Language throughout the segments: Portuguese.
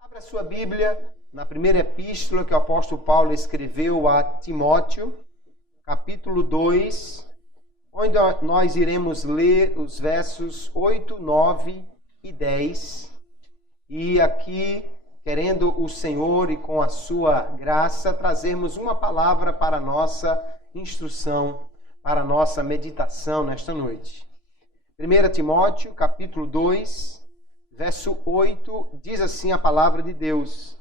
Abra sua Bíblia na primeira epístola que o apóstolo Paulo escreveu a Timóteo, capítulo 2, onde nós iremos ler os versos 8, 9 e 10. E aqui, querendo o Senhor e com a sua graça, trazermos uma palavra para a nossa instrução, para a nossa meditação nesta noite. 1 Timóteo, capítulo 2, verso 8, diz assim a palavra de Deus: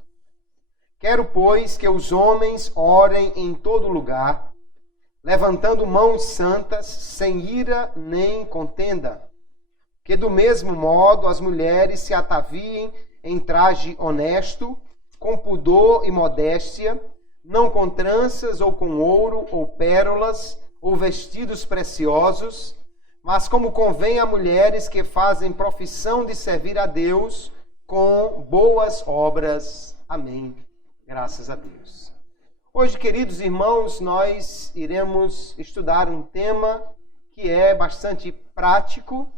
Quero, pois, que os homens orem em todo lugar, levantando mãos santas, sem ira nem contenda. Que do mesmo modo as mulheres se ataviem em traje honesto, com pudor e modéstia, não com tranças ou com ouro ou pérolas ou vestidos preciosos, mas como convém a mulheres que fazem profissão de servir a Deus com boas obras. Amém. Graças a Deus. Hoje, queridos irmãos, nós iremos estudar um tema que é bastante prático,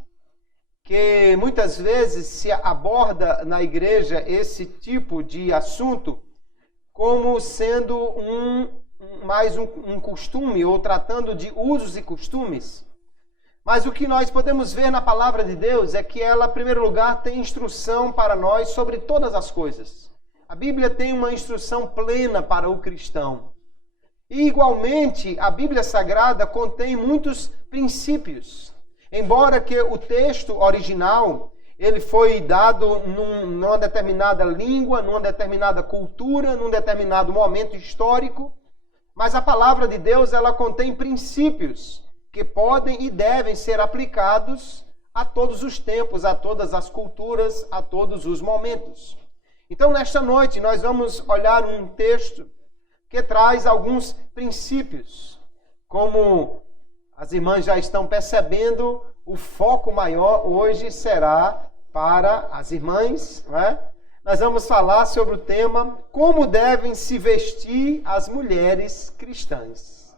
que muitas vezes se aborda na igreja esse tipo de assunto como sendo mais um costume, ou tratando de usos e costumes. Mas o que nós podemos ver na palavra de Deus é que ela, em primeiro lugar, tem instrução para nós sobre todas as coisas. A Bíblia tem uma instrução plena para o cristão. E, igualmente, a Bíblia Sagrada contém muitos princípios. Embora que o texto original, ele foi dado numa determinada língua, numa determinada cultura, num determinado momento histórico, mas a palavra de Deus, ela contém princípios que podem e devem ser aplicados a todos os tempos, a todas as culturas, a todos os momentos. Então, nesta noite, nós vamos olhar um texto que traz alguns princípios. Como as irmãs já estão percebendo, o foco maior hoje será para as irmãs, né? Nós vamos falar sobre o tema como devem se vestir as mulheres cristãs.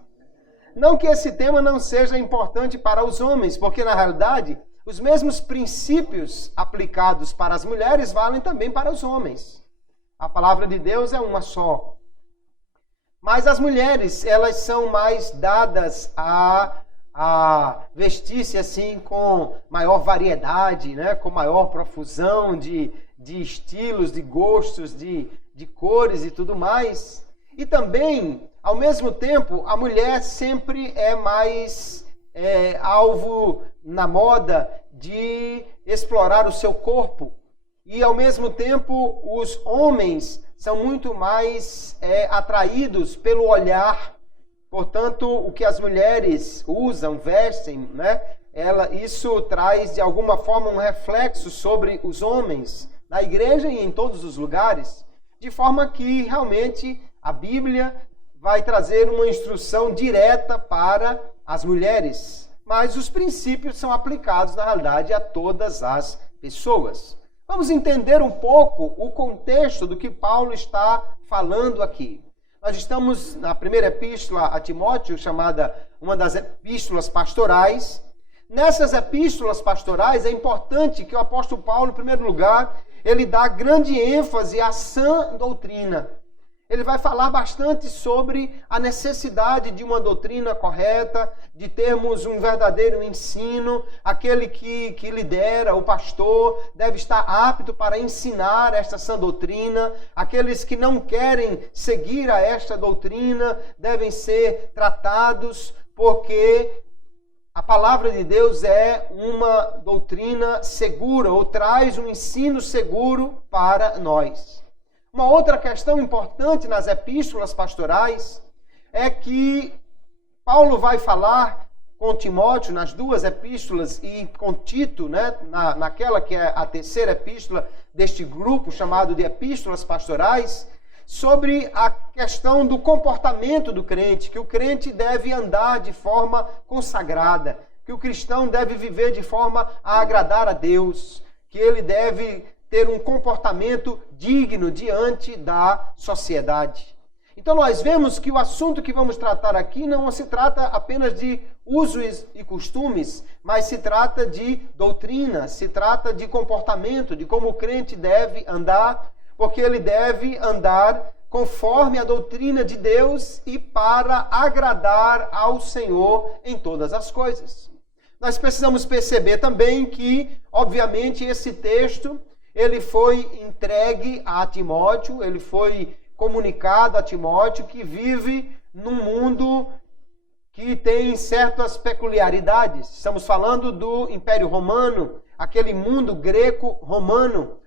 Não que esse tema não seja importante para os homens, porque na realidade os mesmos princípios aplicados para as mulheres valem também para os homens. A palavra de Deus é uma só. Mas as mulheres, elas são mais dadas a vestir-se assim com maior variedade, né? Com maior profusão de estilos, de gostos, de cores e tudo mais. E também, ao mesmo tempo, a mulher sempre é mais alvo na moda de explorar o seu corpo. E, ao mesmo tempo, os homens são muito mais atraídos pelo olhar. Portanto, o que as mulheres usam, vestem, né? Isso traz, de alguma forma, um reflexo sobre os homens, na igreja e em todos os lugares, de forma que, realmente, a Bíblia vai trazer uma instrução direta para as mulheres. Mas os princípios são aplicados, na realidade, a todas as pessoas. Vamos entender um pouco o contexto do que Paulo está falando aqui. Nós estamos na primeira epístola a Timóteo, chamada uma das epístolas pastorais. Nessas epístolas pastorais é importante que o apóstolo Paulo, em primeiro lugar, ele dá grande ênfase à sã doutrina. Ele vai falar bastante sobre a necessidade de uma doutrina correta, de termos um verdadeiro ensino. Aquele que lidera, o pastor, deve estar apto para ensinar esta sã doutrina. Aqueles que não querem seguir a esta doutrina devem ser tratados, porque a palavra de Deus é uma doutrina segura, ou traz um ensino seguro para nós. Uma outra questão importante nas epístolas pastorais é que Paulo vai falar com Timóteo, nas duas epístolas, e com Tito, né, naquela que é a terceira epístola deste grupo chamado de epístolas pastorais, sobre a questão do comportamento do crente, que o crente deve andar de forma consagrada, que o cristão deve viver de forma a agradar a Deus, que ele deve ter um comportamento digno diante da sociedade. Então nós vemos que o assunto que vamos tratar aqui não se trata apenas de usos e costumes, mas se trata de doutrina, se trata de comportamento, de como o crente deve andar, porque ele deve andar conforme a doutrina de Deus e para agradar ao Senhor em todas as coisas. Nós precisamos perceber também que, obviamente, esse texto ele foi entregue a Timóteo, ele foi comunicado a Timóteo, que vive num mundo que tem certas peculiaridades. Estamos falando do Império Romano, aquele mundo greco-romano,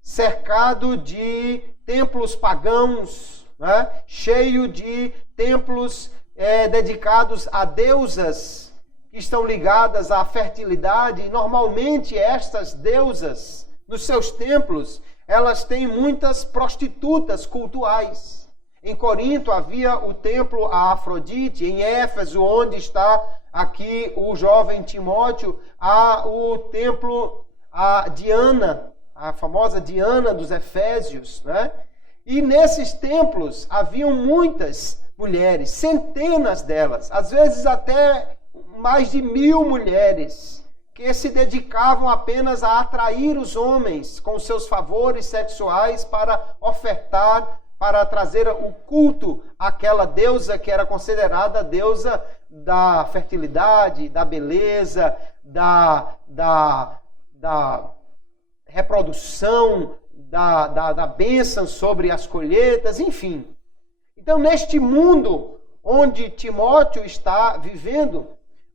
cercado de templos pagãos, né? Cheio de templos dedicados a deusas que estão ligadas à fertilidade. E normalmente estas deusas, nos seus templos, elas têm muitas prostitutas cultuais. Em Corinto havia o templo a Afrodite, em Éfeso, onde está aqui o jovem Timóteo, há o templo a Diana, a famosa Diana dos Efésios, né? E nesses templos haviam muitas mulheres, centenas delas, às vezes até mais de 1000 mulheres, que se dedicavam apenas a atrair os homens com seus favores sexuais para ofertar, para trazer o culto àquela deusa que era considerada a deusa da fertilidade, da beleza, da reprodução, da bênção sobre as colheitas, enfim. Então, neste mundo onde Timóteo está vivendo,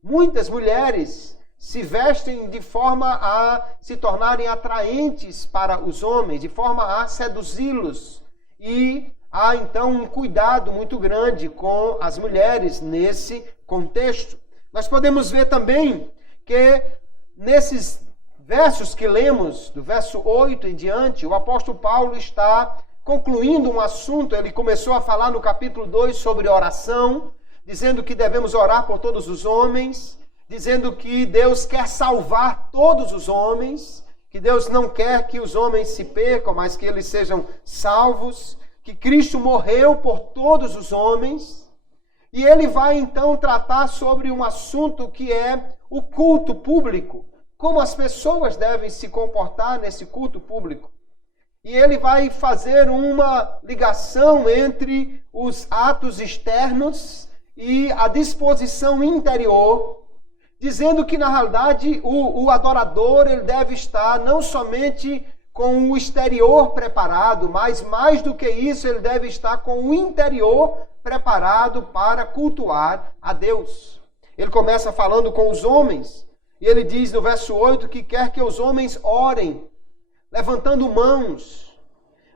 muitas mulheres se vestem de forma a se tornarem atraentes para os homens, de forma a seduzi-los. E há então um cuidado muito grande com as mulheres nesse contexto. Nós podemos ver também que nesses versos que lemos, do verso 8 em diante, o apóstolo Paulo está concluindo um assunto. Ele começou a falar no capítulo 2 sobre oração, dizendo que devemos orar por todos os homens, dizendo que Deus quer salvar todos os homens, que Deus não quer que os homens se percam, mas que eles sejam salvos, que Cristo morreu por todos os homens. E ele vai então tratar sobre um assunto que é o culto público, como as pessoas devem se comportar nesse culto público. E ele vai fazer uma ligação entre os atos externos e a disposição interior, dizendo que, na realidade, o adorador ele deve estar não somente com o exterior preparado, mas mais do que isso, ele deve estar com o interior preparado para cultuar a Deus. Ele começa falando com os homens, e ele diz no verso 8 que quer que os homens orem, levantando mãos,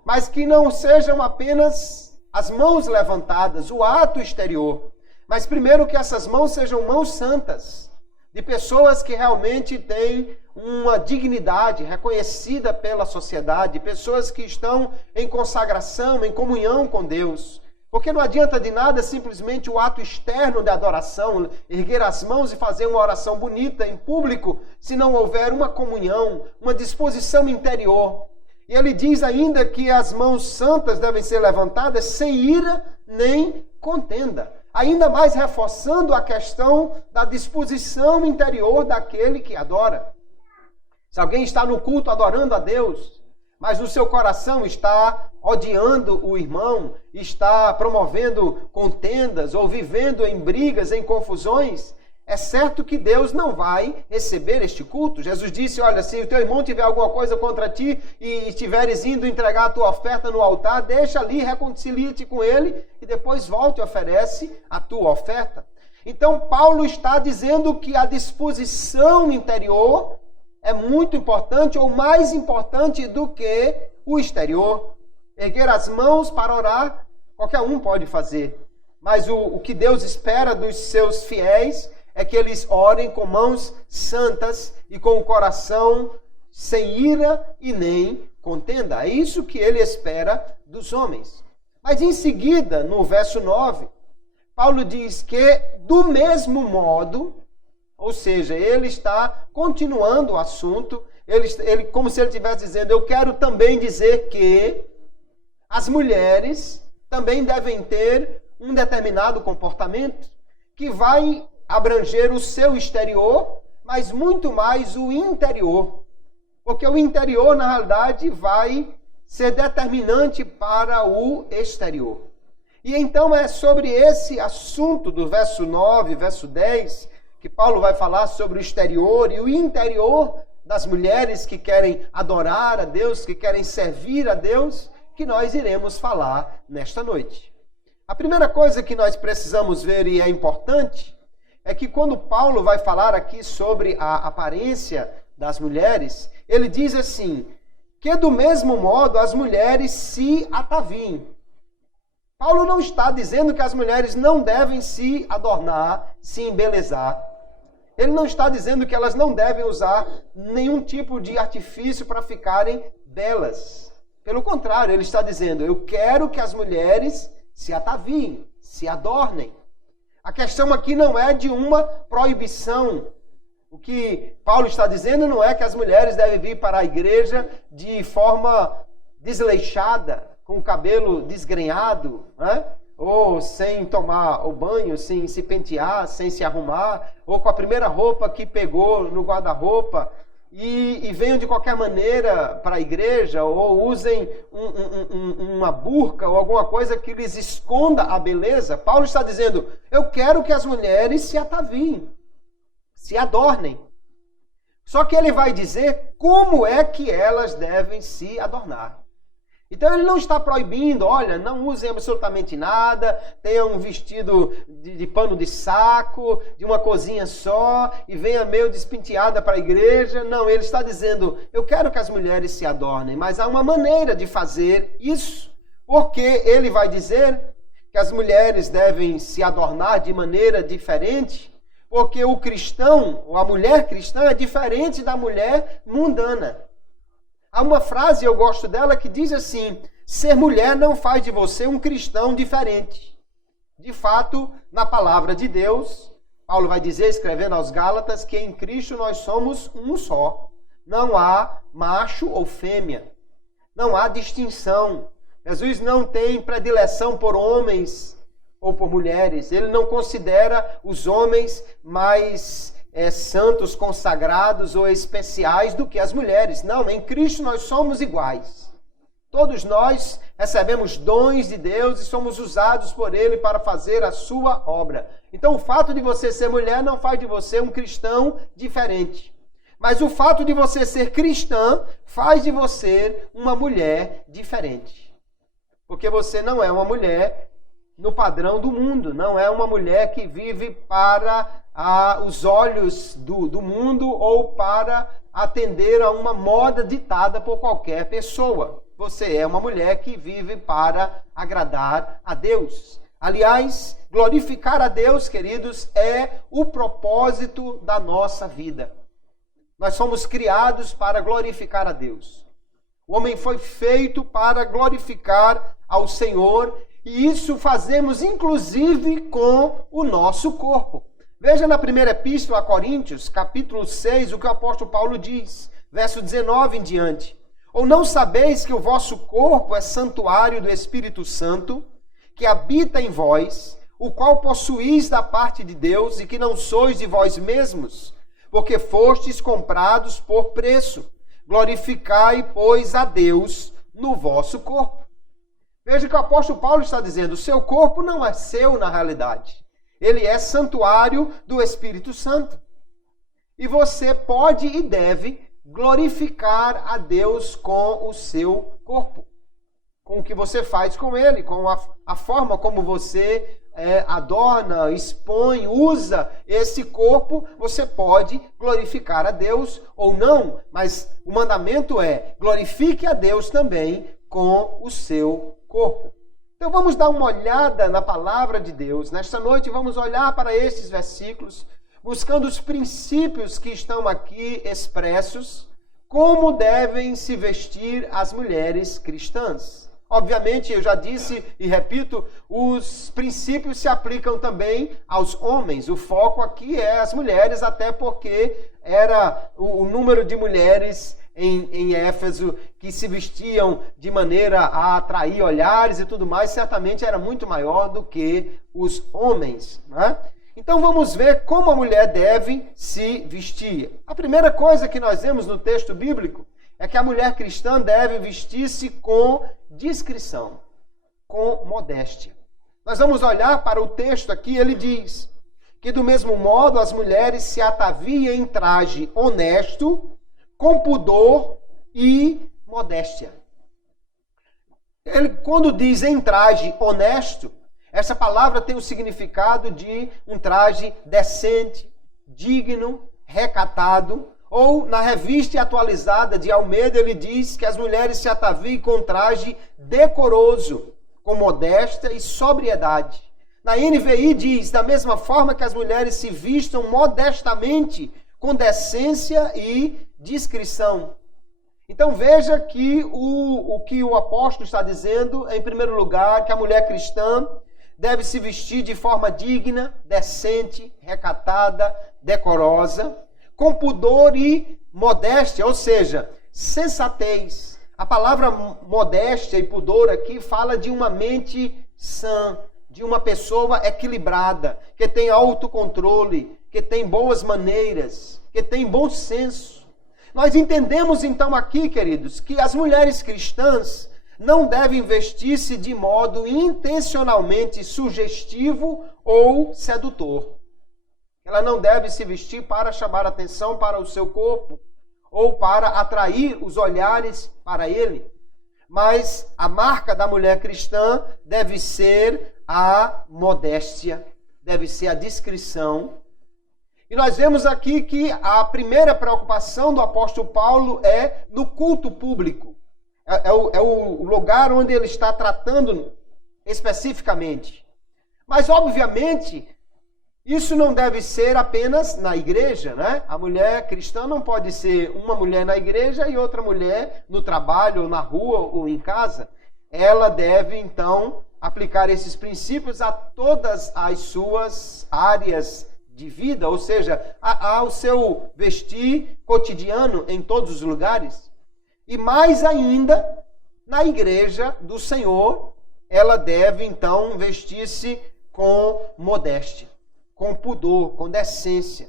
mas que não sejam apenas as mãos levantadas, o ato exterior, mas primeiro que essas mãos sejam mãos santas, de pessoas que realmente têm uma dignidade reconhecida pela sociedade, pessoas que estão em consagração, em comunhão com Deus. Porque não adianta de nada simplesmente o ato externo de adoração, erguer as mãos e fazer uma oração bonita em público, se não houver uma comunhão, uma disposição interior. E ele diz ainda que as mãos santas devem ser levantadas sem ira nem contenda. Ainda mais reforçando a questão da disposição interior daquele que adora. Se alguém está no culto adorando a Deus, mas no seu coração está odiando o irmão, está promovendo contendas ou vivendo em brigas, em confusões, é certo que Deus não vai receber este culto. Jesus disse, olha, se o teu irmão tiver alguma coisa contra ti e estiveres indo entregar a tua oferta no altar, deixa ali, reconcilia-te com ele e depois volte e oferece a tua oferta. Então, Paulo está dizendo que a disposição interior é muito importante ou mais importante do que o exterior. Erguer as mãos para orar, qualquer um pode fazer. Mas o que Deus espera dos seus fiéis é que eles orem com mãos santas e com o coração sem ira e nem contenda. É isso que ele espera dos homens. Mas em seguida, no verso 9, Paulo diz que do mesmo modo, ou seja, ele está continuando o assunto, ele como se ele estivesse dizendo, eu quero também dizer que as mulheres também devem ter um determinado comportamento que vai abranger o seu exterior, mas muito mais o interior. Porque o interior, na realidade, vai ser determinante para o exterior. E então é sobre esse assunto do verso 9, verso 10, que Paulo vai falar sobre o exterior e o interior das mulheres que querem adorar a Deus, que querem servir a Deus, que nós iremos falar nesta noite. A primeira coisa que nós precisamos ver, e é importante, é que quando Paulo vai falar aqui sobre a aparência das mulheres, ele diz assim, que do mesmo modo as mulheres se ataviem. Paulo não está dizendo que as mulheres não devem se adornar, se embelezar. Ele não está dizendo que elas não devem usar nenhum tipo de artifício para ficarem belas. Pelo contrário, ele está dizendo, eu quero que as mulheres se ataviem, se adornem. A questão aqui não é de uma proibição. O que Paulo está dizendo não é que as mulheres devem vir para a igreja de forma desleixada, com o cabelo desgrenhado, né? Ou sem tomar o banho, sem se pentear, sem se arrumar, ou com a primeira roupa que pegou no guarda-roupa, e venham de qualquer maneira para a igreja, ou usem uma burca ou alguma coisa que lhes esconda a beleza. Paulo está dizendo, eu quero que as mulheres se ataviem, se adornem. Só que ele vai dizer como é que elas devem se adornar. Então ele não está proibindo, olha, não usem absolutamente nada, tenham um vestido de pano de saco, de uma cozinha só, e venha meio despenteada para a igreja. Não, ele está dizendo, eu quero que as mulheres se adornem, mas há uma maneira de fazer isso. Porque ele vai dizer que as mulheres devem se adornar de maneira diferente, porque o cristão, ou a mulher cristã, é diferente da mulher mundana. Há uma frase, eu gosto dela, que diz assim, ser mulher não faz de você um cristão diferente. De fato, na palavra de Deus, Paulo vai dizer, escrevendo aos Gálatas, que em Cristo nós somos um só. Não há macho ou fêmea. Não há distinção. Jesus não tem predileção por homens ou por mulheres. Ele não considera os homens mais santos, consagrados ou especiais do que as mulheres. Não, em Cristo nós somos iguais. Todos nós recebemos dons de Deus e somos usados por Ele para fazer a sua obra. Então o fato de você ser mulher não faz de você um cristão diferente. Mas o fato de você ser cristã faz de você uma mulher diferente. Porque você não é uma mulher no padrão do mundo, não é uma mulher que vive para os olhos do mundo ou para atender a uma moda ditada por qualquer pessoa. Você é uma mulher que vive para agradar a Deus. Aliás, glorificar a Deus, queridos, é o propósito da nossa vida. Nós somos criados para glorificar a Deus. O homem foi feito para glorificar ao Senhor, e isso fazemos inclusive com o nosso corpo. Veja na primeira epístola a Coríntios, capítulo 6, o que o apóstolo Paulo diz, verso 19 em diante. Ou não sabeis que o vosso corpo é santuário do Espírito Santo, que habita em vós, o qual possuís da parte de Deus, e que não sois de vós mesmos, porque fostes comprados por preço. Glorificai, pois, a Deus no vosso corpo. Veja que o apóstolo Paulo está dizendo, o seu corpo não é seu na realidade. Ele é santuário do Espírito Santo. E você pode e deve glorificar a Deus com o seu corpo. Com o que você faz com ele, com a forma como você adorna, expõe, usa esse corpo, você pode glorificar a Deus ou não. Mas o mandamento é, glorifique a Deus também com o seu corpo. Então vamos dar uma olhada na palavra de Deus. Nesta noite vamos olhar para estes versículos, buscando os princípios que estão aqui expressos, como devem se vestir as mulheres cristãs. Obviamente, eu já disse e repito, os princípios se aplicam também aos homens. O foco aqui é as mulheres, até porque era o número de mulheres em Éfeso, que se vestiam de maneira a atrair olhares e tudo mais, certamente era muito maior do que os homens, né? Então vamos ver como a mulher deve se vestir. A primeira coisa que nós vemos no texto bíblico é que a mulher cristã deve vestir-se com discrição, com modéstia. Nós vamos olhar para o texto aqui, ele diz que do mesmo modo as mulheres se ataviem em traje honesto, com pudor e modéstia. Ele, quando diz em traje honesto, essa palavra tem o significado de um traje decente, digno, recatado. Ou na revista atualizada de Almeida, ele diz que as mulheres se ataviem com traje decoroso, com modéstia e sobriedade. Na NVI diz, da mesma forma que as mulheres se vistam modestamente, com decência e discrição. Então veja que o que o apóstolo está dizendo, em primeiro lugar, que a mulher cristã deve se vestir de forma digna, decente, recatada, decorosa, com pudor e modéstia, ou seja, sensatez. A palavra modéstia e pudor aqui fala de uma mente sã, de uma pessoa equilibrada, que tem autocontrole, que tem boas maneiras, que tem bom senso. Nós entendemos então aqui, queridos, que as mulheres cristãs não devem vestir-se de modo intencionalmente sugestivo ou sedutor. Ela não deve se vestir para chamar atenção para o seu corpo ou para atrair os olhares para ele. Mas a marca da mulher cristã deve ser a modéstia, deve ser a discrição. E nós vemos aqui que a primeira preocupação do apóstolo Paulo é no culto público. É o lugar onde ele está tratando especificamente. Mas, obviamente, isso não deve ser apenas na igreja, né? A mulher cristã não pode ser uma mulher na igreja e outra mulher no trabalho, ou na rua, ou em casa. Ela deve, então, aplicar esses princípios a todas as suas áreas de vida, ou seja, ao seu vestir cotidiano em todos os lugares. E mais ainda, na igreja do Senhor, ela deve, então, vestir-se com modéstia, com pudor, com decência,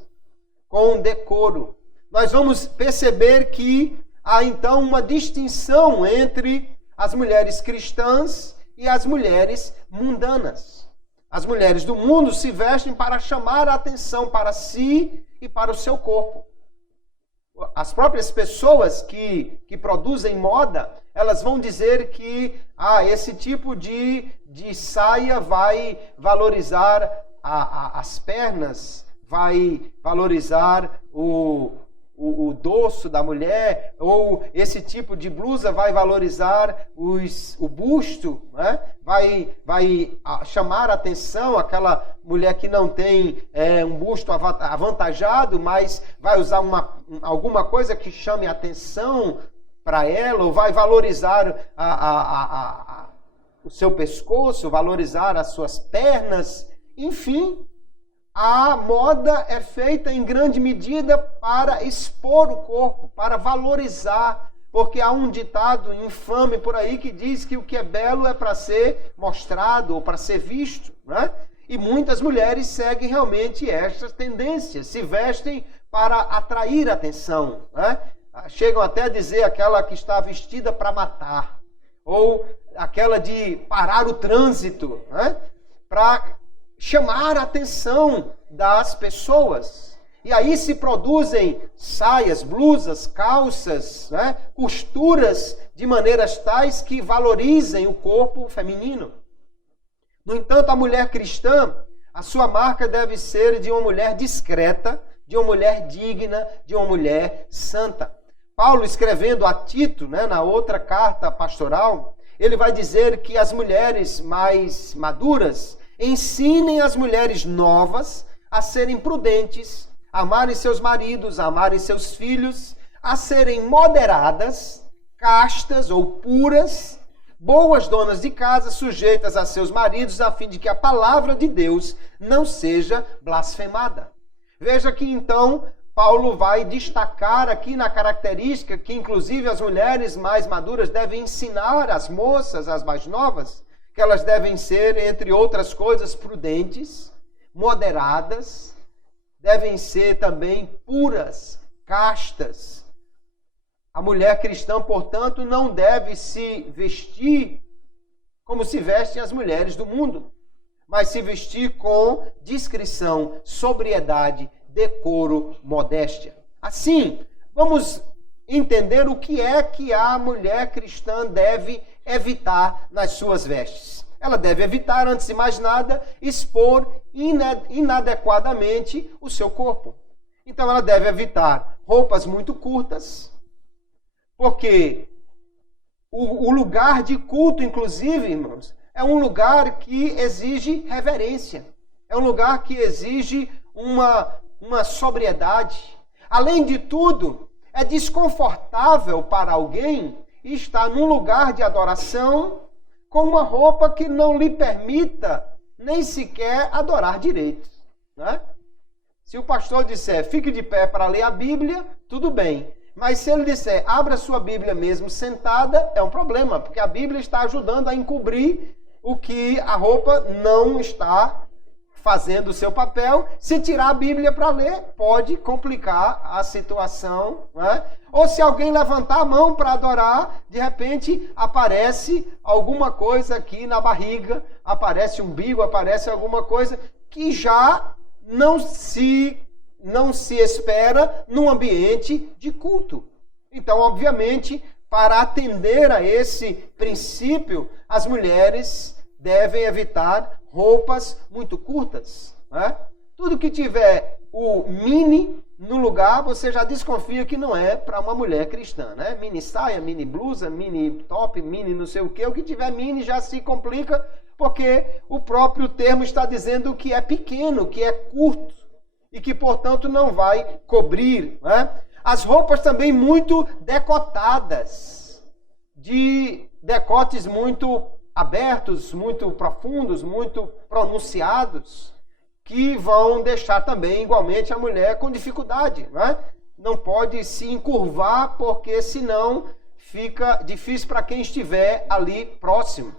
com decoro. Nós vamos perceber que há, então, uma distinção entre as mulheres cristãs e as mulheres mundanas. As mulheres do mundo se vestem para chamar a atenção para si e para o seu corpo. As próprias pessoas que produzem moda, elas vão dizer que esse tipo de saia vai valorizar as pernas, vai valorizar o dorso da mulher, ou esse tipo de blusa vai valorizar o busto, né? vai chamar a atenção aquela mulher que não tem um busto avantajado, mas vai usar alguma coisa que chame a atenção para ela, ou vai valorizar o seu pescoço, valorizar as suas pernas, enfim. A moda é feita em grande medida para expor o corpo, para valorizar, porque há um ditado infame por aí que diz que o que é belo é para ser mostrado ou para ser visto, né? E muitas mulheres seguem realmente estas tendências, se vestem para atrair atenção, né? Chegam até a dizer aquela que está vestida para matar, ou aquela de parar o trânsito, né? Para chamar a atenção das pessoas. E aí se produzem saias, blusas, calças, né? Costuras de maneiras tais que valorizem o corpo feminino. No entanto, a mulher cristã, a sua marca deve ser de uma mulher discreta, de uma mulher digna, de uma mulher santa. Paulo, escrevendo a Tito, né, na outra carta pastoral, ele vai dizer que as mulheres mais maduras ensinem as mulheres novas a serem prudentes, a amarem seus maridos, a amarem seus filhos, a serem moderadas, castas ou puras, boas donas de casa, sujeitas a seus maridos, a fim de que a palavra de Deus não seja blasfemada. Veja que então Paulo vai destacar aqui na característica que, inclusive, as mulheres mais maduras devem ensinar às moças, as mais novas, que elas devem ser, entre outras coisas, prudentes, moderadas, devem ser também puras, castas. A mulher cristã, portanto, não deve se vestir como se vestem as mulheres do mundo, mas se vestir com discrição, sobriedade, decoro, modéstia. Assim, vamos entender o que é que a mulher cristã deve evitar nas suas vestes. Ela deve evitar, antes de mais nada, expor inadequadamente o seu corpo. Então ela deve evitar roupas muito curtas, porque o lugar de culto, inclusive, irmãos, é um lugar que exige reverência. É um lugar que exige uma sobriedade. Além de tudo, é desconfortável para alguém estar num lugar de adoração com uma roupa que não lhe permita nem sequer adorar direito, né? Se o pastor disser, fique de pé para ler a Bíblia, tudo bem. Mas se ele disser, abra sua Bíblia mesmo sentada, é um problema, porque a Bíblia está ajudando a encobrir o que a roupa não está fazendo o seu papel. Se tirar a Bíblia para ler, pode complicar a situação, né? Ou se alguém levantar a mão para adorar, de repente aparece alguma coisa aqui na barriga, aparece um umbigo, aparece alguma coisa que já não se espera num ambiente de culto. Então, obviamente, para atender a esse princípio, as mulheres devem evitar roupas muito curtas, né? Tudo que tiver o mini no lugar, você já desconfia que não é para uma mulher cristã, né? Mini saia, mini blusa, mini top, mini não sei o quê. O que tiver mini já se complica, porque o próprio termo está dizendo que é pequeno, que é curto e que, portanto, não vai cobrir, né? As roupas também muito decotadas, de decotes muito abertos, muito profundos, muito pronunciados, que vão deixar também igualmente a mulher com dificuldade, né? Não pode se encurvar, porque senão fica difícil para quem estiver ali próximo.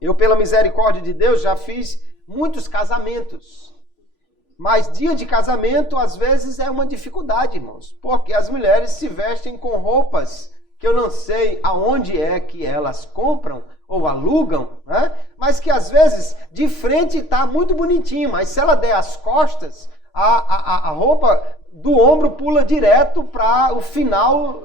Eu, pela misericórdia de Deus, já fiz muitos casamentos. Mas dia de casamento, às vezes, é uma dificuldade, irmãos. Porque as mulheres se vestem com roupas que eu não sei aonde é que elas compram ou alugam, né? Mas que às vezes de frente está muito bonitinho, mas se ela der as costas, a roupa do ombro pula direto para o final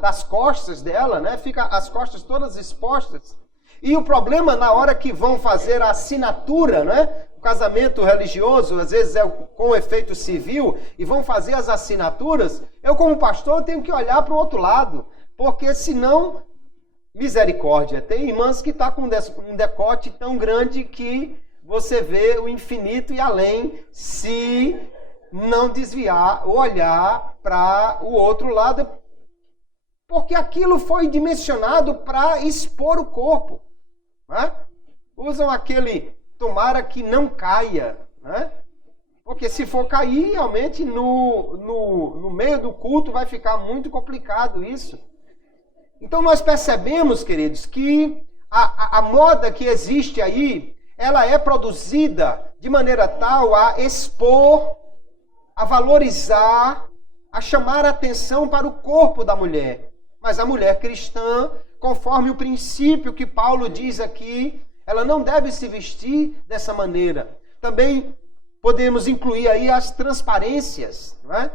das costas dela, né? Fica as costas todas expostas. E o problema na hora que vão fazer a assinatura, né? O casamento religioso, às vezes é com efeito civil, e vão fazer as assinaturas, eu como pastor tenho que olhar para o outro lado, porque senão, misericórdia, tem irmãs que estão com um decote tão grande que você vê o infinito e além, se não desviar o olhar para o outro lado, porque aquilo foi dimensionado para expor o corpo, né? Usam aquele, tomara que não caia, né? Porque se for cair, realmente no meio do culto vai ficar muito complicado isso. Então nós percebemos, queridos, que a moda que existe aí, ela é produzida de maneira tal a expor, a valorizar, a chamar a atenção para o corpo da mulher. Mas a mulher cristã, conforme o princípio que Paulo diz aqui, ela não deve se vestir dessa maneira. Também podemos incluir aí as transparências, né?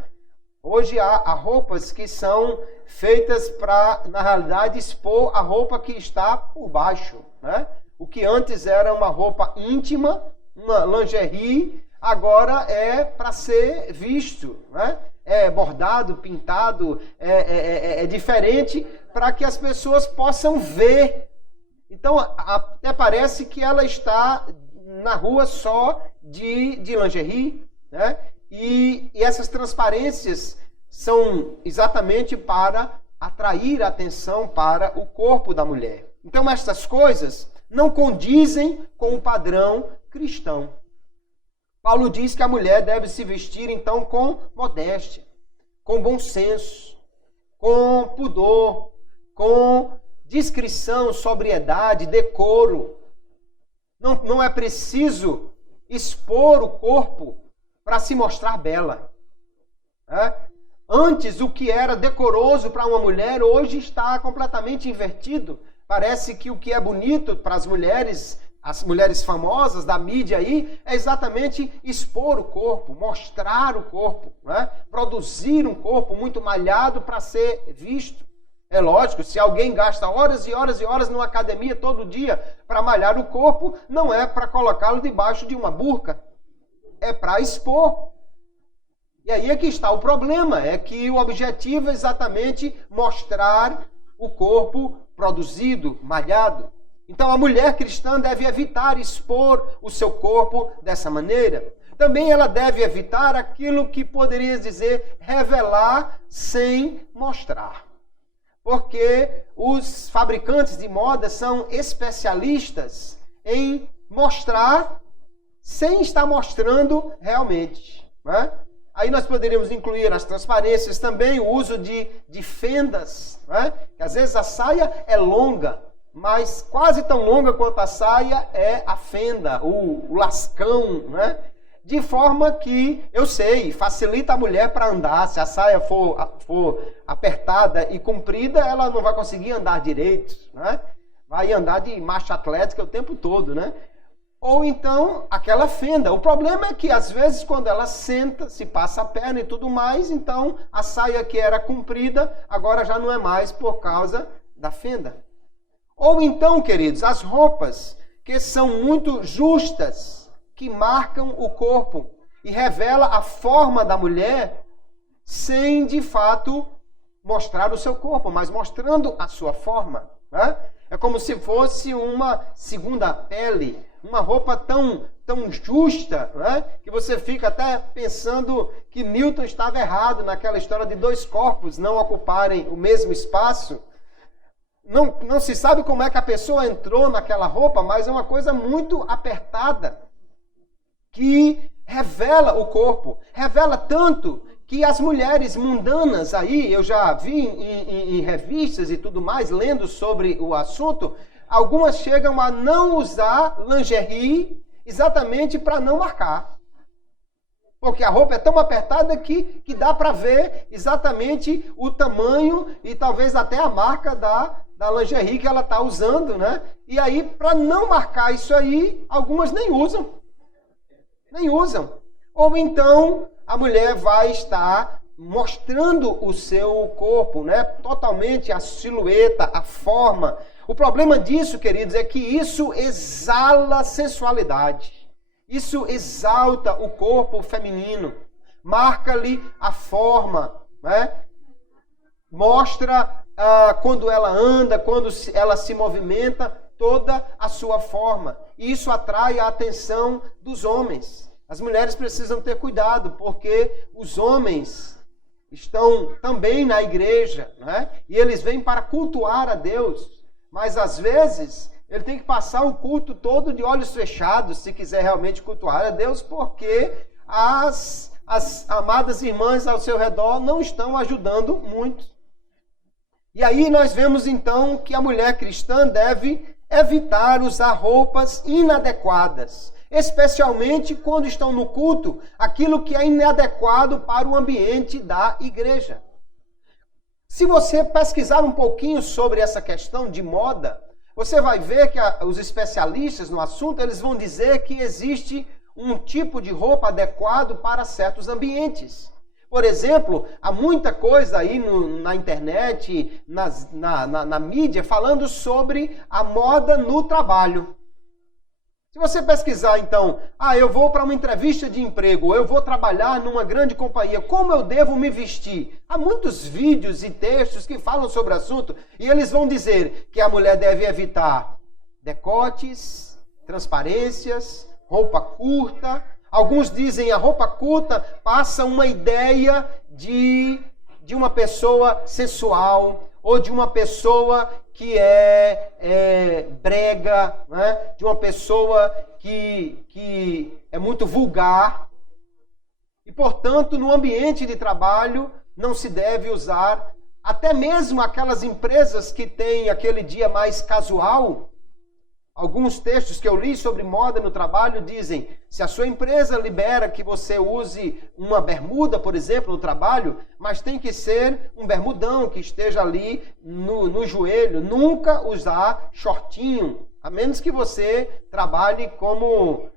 Hoje há roupas que são feitas para, na realidade, expor a roupa que está por baixo, né? O que antes era uma roupa íntima, uma lingerie, agora é para ser visto, né? É bordado, pintado, é diferente para que as pessoas possam ver. Então, até parece que ela está na rua só de lingerie, né? E essas transparências são exatamente para atrair a atenção para o corpo da mulher. Então, essas coisas não condizem com o padrão cristão. Paulo diz que a mulher deve se vestir, então, com modéstia, com bom senso, com pudor, com discrição, sobriedade, decoro. Não é preciso expor o corpo para se mostrar bela. Antes, o que era decoroso para uma mulher, hoje está completamente invertido. Parece que o que é bonito para as mulheres famosas da mídia aí, é exatamente expor o corpo, mostrar o corpo, produzir um corpo muito malhado para ser visto. É lógico, se alguém gasta horas e horas e horas numa academia todo dia para malhar o corpo, não é para colocá-lo debaixo de uma burca, é para expor. E aí é que está o problema, é que o objetivo é exatamente mostrar o corpo produzido, malhado. Então a mulher cristã deve evitar expor o seu corpo dessa maneira. Também ela deve evitar aquilo que poderia dizer revelar sem mostrar. Porque os fabricantes de moda são especialistas em mostrar sem estar mostrando realmente. Aí nós poderíamos incluir as transparências também, o uso de fendas. Que às vezes a saia é longa, mas quase tão longa quanto a saia é a fenda, o lascão, De forma que, eu sei, facilita a mulher para andar. Se a saia for apertada e comprida, ela não vai conseguir andar direito, Vai andar de marcha atlética o tempo todo, Ou então, aquela fenda. O problema é que, às vezes, quando ela senta, se passa a perna e tudo mais, então a saia que era comprida, agora já não é mais por causa da fenda. Ou então, queridos, as roupas que são muito justas, que marcam o corpo e revela a forma da mulher sem, de fato, mostrar o seu corpo, mas mostrando a sua forma. É como se fosse uma segunda pele, uma roupa tão justa, que você fica até pensando que Newton estava errado naquela história de dois corpos não ocuparem o mesmo espaço. Não se sabe como é que a pessoa entrou naquela roupa, mas é uma coisa muito apertada, que revela o corpo, revela tanto que as mulheres mundanas aí, eu já vi em revistas e tudo mais, lendo sobre o assunto, algumas chegam a não usar lingerie exatamente para não marcar. Porque a roupa é tão apertada que dá para ver exatamente o tamanho e talvez até a marca da lingerie que ela está usando, E aí, para não marcar isso aí, algumas nem usam. Ou então, a mulher vai estar mostrando o seu corpo, Totalmente a silhueta, a forma. O problema disso, queridos, é que isso exala sensualidade. Isso exalta o corpo feminino. Marca-lhe a forma, Mostra quando ela anda, quando ela se movimenta, toda a sua forma. E isso atrai a atenção dos homens. As mulheres precisam ter cuidado, porque os homens estão também na igreja, E eles vêm para cultuar a Deus. Mas às vezes, ele tem que passar o culto todo de olhos fechados, se quiser realmente cultuar a Deus, porque as amadas irmãs ao seu redor não estão ajudando muito. E aí nós vemos então que a mulher cristã deve evitar usar roupas inadequadas, especialmente quando estão no culto, aquilo que é inadequado para o ambiente da igreja. Se você pesquisar um pouquinho sobre essa questão de moda, você vai ver que os especialistas no assunto, eles vão dizer que existe um tipo de roupa adequado para certos ambientes. Por exemplo, há muita coisa aí na internet, na mídia, falando sobre a moda no trabalho. Se você pesquisar, então, eu vou para uma entrevista de emprego, eu vou trabalhar numa grande companhia, como eu devo me vestir? Há muitos vídeos e textos que falam sobre o assunto, e eles vão dizer que a mulher deve evitar decotes, transparências, roupa curta. Alguns dizem a roupa curta passa uma ideia de uma pessoa sensual, ou de uma pessoa que é brega, né? De uma pessoa que é muito vulgar. E, portanto, no ambiente de trabalho não se deve usar, até mesmo aquelas empresas que têm aquele dia mais casual. Alguns textos que eu li sobre moda no trabalho dizem, se a sua empresa libera que você use uma bermuda, por exemplo, no trabalho, mas tem que ser um bermudão que esteja ali no joelho, nunca usar shortinho, a menos que você trabalhe como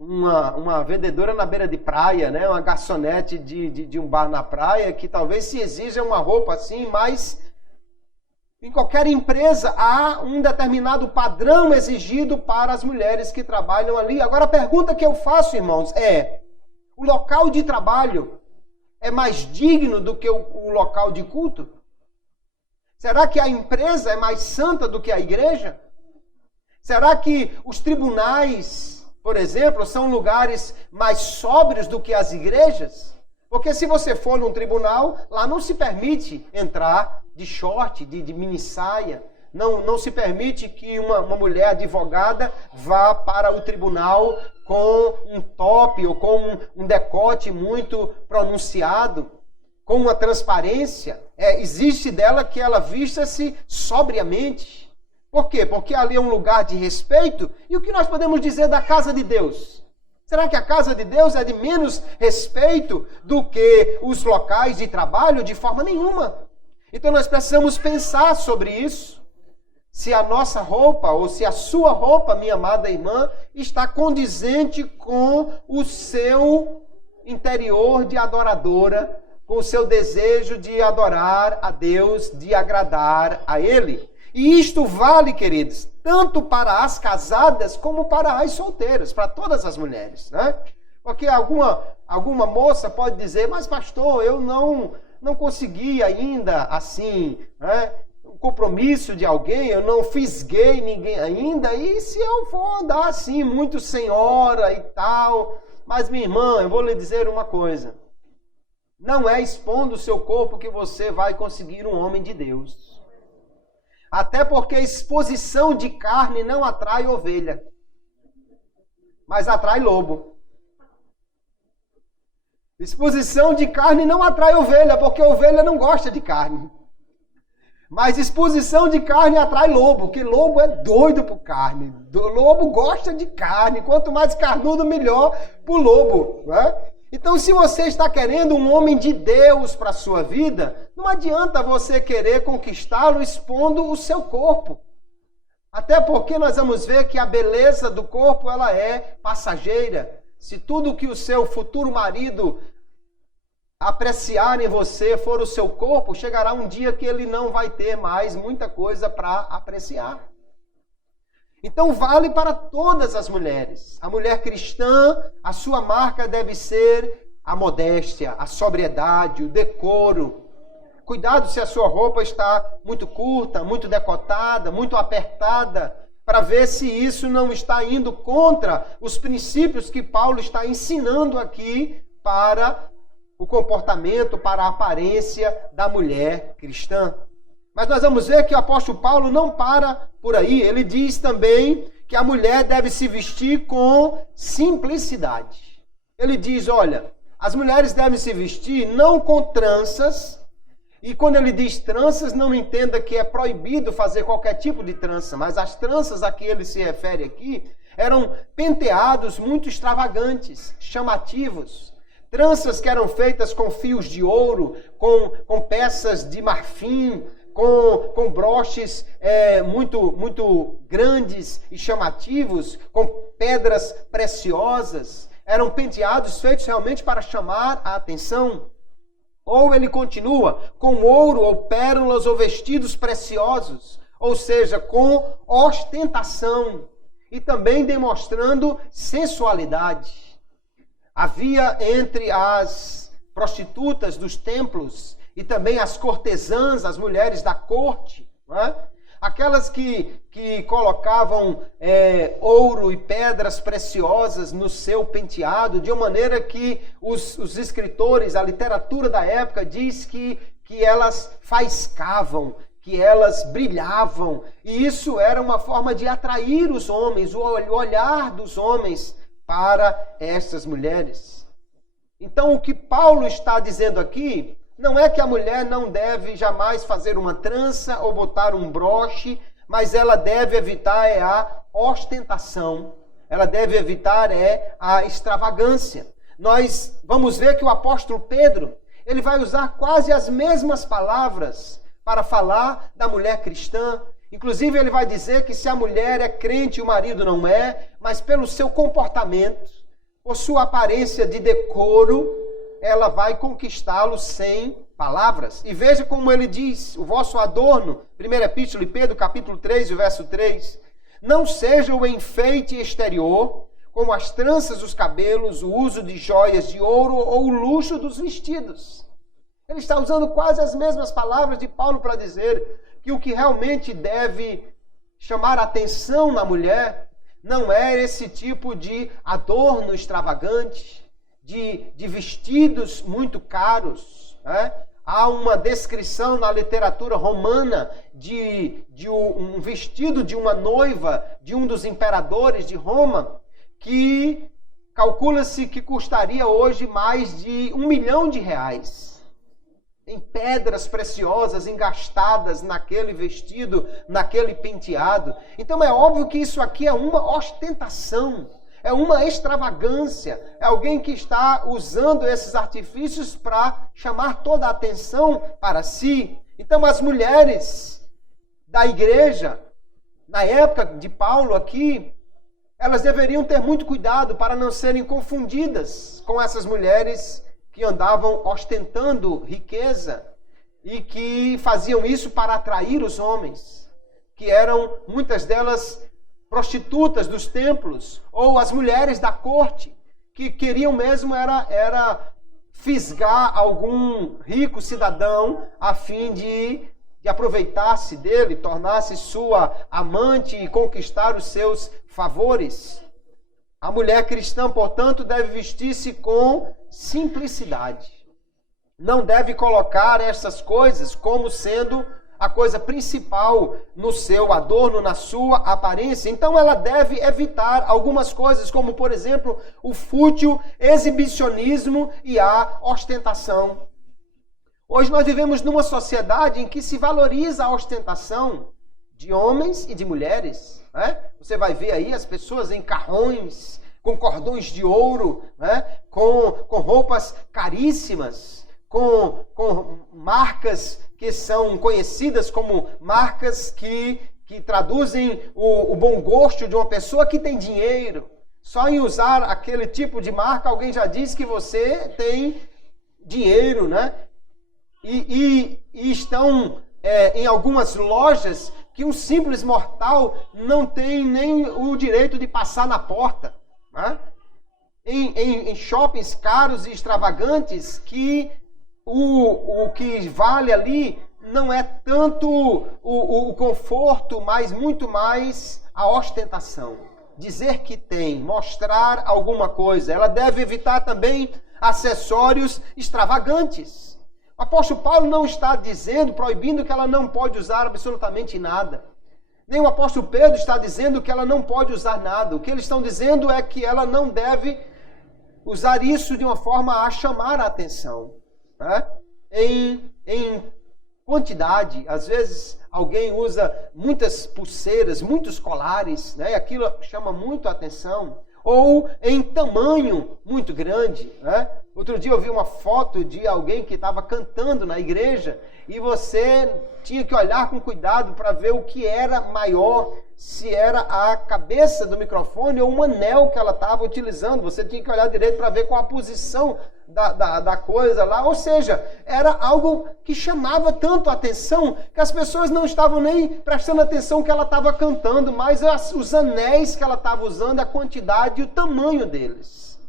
uma vendedora na beira de praia, né? Uma garçonete de um bar na praia, que talvez se exija uma roupa assim, mas em qualquer empresa há um determinado padrão exigido para as mulheres que trabalham ali. Agora a pergunta que eu faço, irmãos, o local de trabalho é mais digno do que o local de culto? Será que a empresa é mais santa do que a igreja? Será que os tribunais, por exemplo, são lugares mais sóbrios do que as igrejas? Porque se você for num tribunal, lá não se permite entrar de short, de mini saia. Não se permite que uma mulher advogada vá para o tribunal com um top ou com um decote muito pronunciado, com uma transparência. Existe dela que ela vista-se sobriamente. Por quê? Porque ali é um lugar de respeito. E o que nós podemos dizer da casa de Deus? Será que a casa de Deus é de menos respeito do que os locais de trabalho? De forma nenhuma. Então nós precisamos pensar sobre isso. Se a nossa roupa, ou se a sua roupa, minha amada irmã, está condizente com o seu interior de adoradora, com o seu desejo de adorar a Deus, de agradar a Ele. E isto vale, queridos, tanto para as casadas como para as solteiras, para todas as mulheres, né? Porque alguma moça pode dizer, mas pastor, eu não consegui ainda, assim, né, um compromisso de alguém, eu não fisguei ninguém ainda, e se eu for andar assim, muito senhora e tal, mas minha irmã, eu vou lhe dizer uma coisa, não é expondo o seu corpo que você vai conseguir um homem de Deus. Até porque exposição de carne não atrai ovelha, mas atrai lobo. Exposição de carne não atrai ovelha, porque ovelha não gosta de carne. Mas exposição de carne atrai lobo, porque lobo é doido por carne. Lobo gosta de carne, quanto mais carnudo, melhor para o lobo, né? Então, se você está querendo um homem de Deus para a sua vida, não adianta você querer conquistá-lo expondo o seu corpo. Até porque nós vamos ver que a beleza do corpo ela é passageira. Se tudo que o seu futuro marido apreciar em você for o seu corpo, chegará um dia que ele não vai ter mais muita coisa para apreciar. Então vale para todas as mulheres. A mulher cristã, a sua marca deve ser a modéstia, a sobriedade, o decoro. Cuidado se a sua roupa está muito curta, muito decotada, muito apertada, para ver se isso não está indo contra os princípios que Paulo está ensinando aqui para o comportamento, para a aparência da mulher cristã. Mas nós vamos ver que o apóstolo Paulo não para por aí. Ele diz também que a mulher deve se vestir com simplicidade. Ele diz, olha, as mulheres devem se vestir não com tranças. E quando ele diz tranças, não entenda que é proibido fazer qualquer tipo de trança. Mas as tranças a que ele se refere aqui eram penteados muito extravagantes, chamativos. Tranças que eram feitas com fios de ouro, com peças de marfim, com broches muito grandes e chamativos, com pedras preciosas. Eram penteados feitos realmente para chamar a atenção. Ou ele continua com ouro ou pérolas ou vestidos preciosos, ou seja, com ostentação e também demonstrando sensualidade. Havia entre as prostitutas dos templos e também as cortesãs, as mulheres da corte, não é? Aquelas que colocavam ouro e pedras preciosas no seu penteado, de uma maneira que os escritores, a literatura da época diz que que elas faiscavam, que elas brilhavam. E isso era uma forma de atrair os homens, o olhar dos homens para essas mulheres. Então, o que Paulo está dizendo aqui não é que a mulher não deve jamais fazer uma trança ou botar um broche, mas ela deve evitar a ostentação, ela deve evitar a extravagância. Nós vamos ver que o apóstolo Pedro, ele vai usar quase as mesmas palavras para falar da mulher cristã. Inclusive, ele vai dizer que se a mulher é crente e o marido não é, mas pelo seu comportamento, por sua aparência de decoro, ela vai conquistá-lo sem palavras. E veja como ele diz, o vosso adorno, 1 Epístola de Pedro, capítulo 3, o verso 3, não seja o enfeite exterior, como as tranças dos cabelos, o uso de joias de ouro ou o luxo dos vestidos. Ele está usando quase as mesmas palavras de Paulo para dizer que o que realmente deve chamar a atenção na mulher não é esse tipo de adorno extravagante, de vestidos muito caros. Né? Há uma descrição na literatura romana de um vestido de uma noiva de um dos imperadores de Roma, que calcula-se que custaria hoje mais de R$1 milhão, em pedras preciosas engastadas naquele vestido, naquele penteado. Então é óbvio que isso aqui é uma ostentação, é uma extravagância, é alguém que está usando esses artifícios para chamar toda a atenção para si. Então as mulheres da igreja, na época de Paulo aqui, elas deveriam ter muito cuidado para não serem confundidas com essas mulheres que andavam ostentando riqueza e que faziam isso para atrair os homens, que eram muitas delas prostitutas dos templos, ou as mulheres da corte, que queriam mesmo era fisgar algum rico cidadão a fim de aproveitar-se dele, tornar-se sua amante e conquistar os seus favores. A mulher cristã, portanto, deve vestir-se com simplicidade. Não deve colocar essas coisas como sendo a coisa principal no seu adorno, na sua aparência. Então ela deve evitar algumas coisas, como, por exemplo, o fútil exibicionismo e a ostentação. Hoje nós vivemos numa sociedade em que se valoriza a ostentação de homens e de mulheres. Né? Você vai ver aí as pessoas em carrões, com cordões de ouro, né? com roupas caríssimas, com marcas que são conhecidas como marcas que traduzem o bom gosto de uma pessoa que tem dinheiro. Só em usar aquele tipo de marca, alguém já diz que você tem dinheiro, né? E estão em algumas lojas que um simples mortal não tem nem o direito de passar na porta. Né? Em shoppings caros e extravagantes, que o que vale ali não é tanto o conforto, mas muito mais a ostentação. Dizer que tem, mostrar alguma coisa. Ela deve evitar também acessórios extravagantes. O apóstolo Paulo não está proibindo que ela não pode usar absolutamente nada. Nem o apóstolo Pedro está dizendo que ela não pode usar nada. O que eles estão dizendo é que ela não deve usar isso de uma forma a chamar a atenção. Né? Em quantidade, às vezes alguém usa muitas pulseiras, muitos colares, né? E aquilo chama muito a atenção. Ou em tamanho muito grande. Né? Outro dia eu vi uma foto de alguém que estava cantando na igreja e você tinha que olhar com cuidado para ver o que era maior, se era a cabeça do microfone ou um anel que ela estava utilizando. Você tinha que olhar direito para ver qual a posição da coisa lá. Ou seja, era algo que chamava tanto a atenção que as pessoas não estavam nem prestando atenção que ela estava cantando, mas os anéis que ela estava usando, a quantidade e o tamanho deles.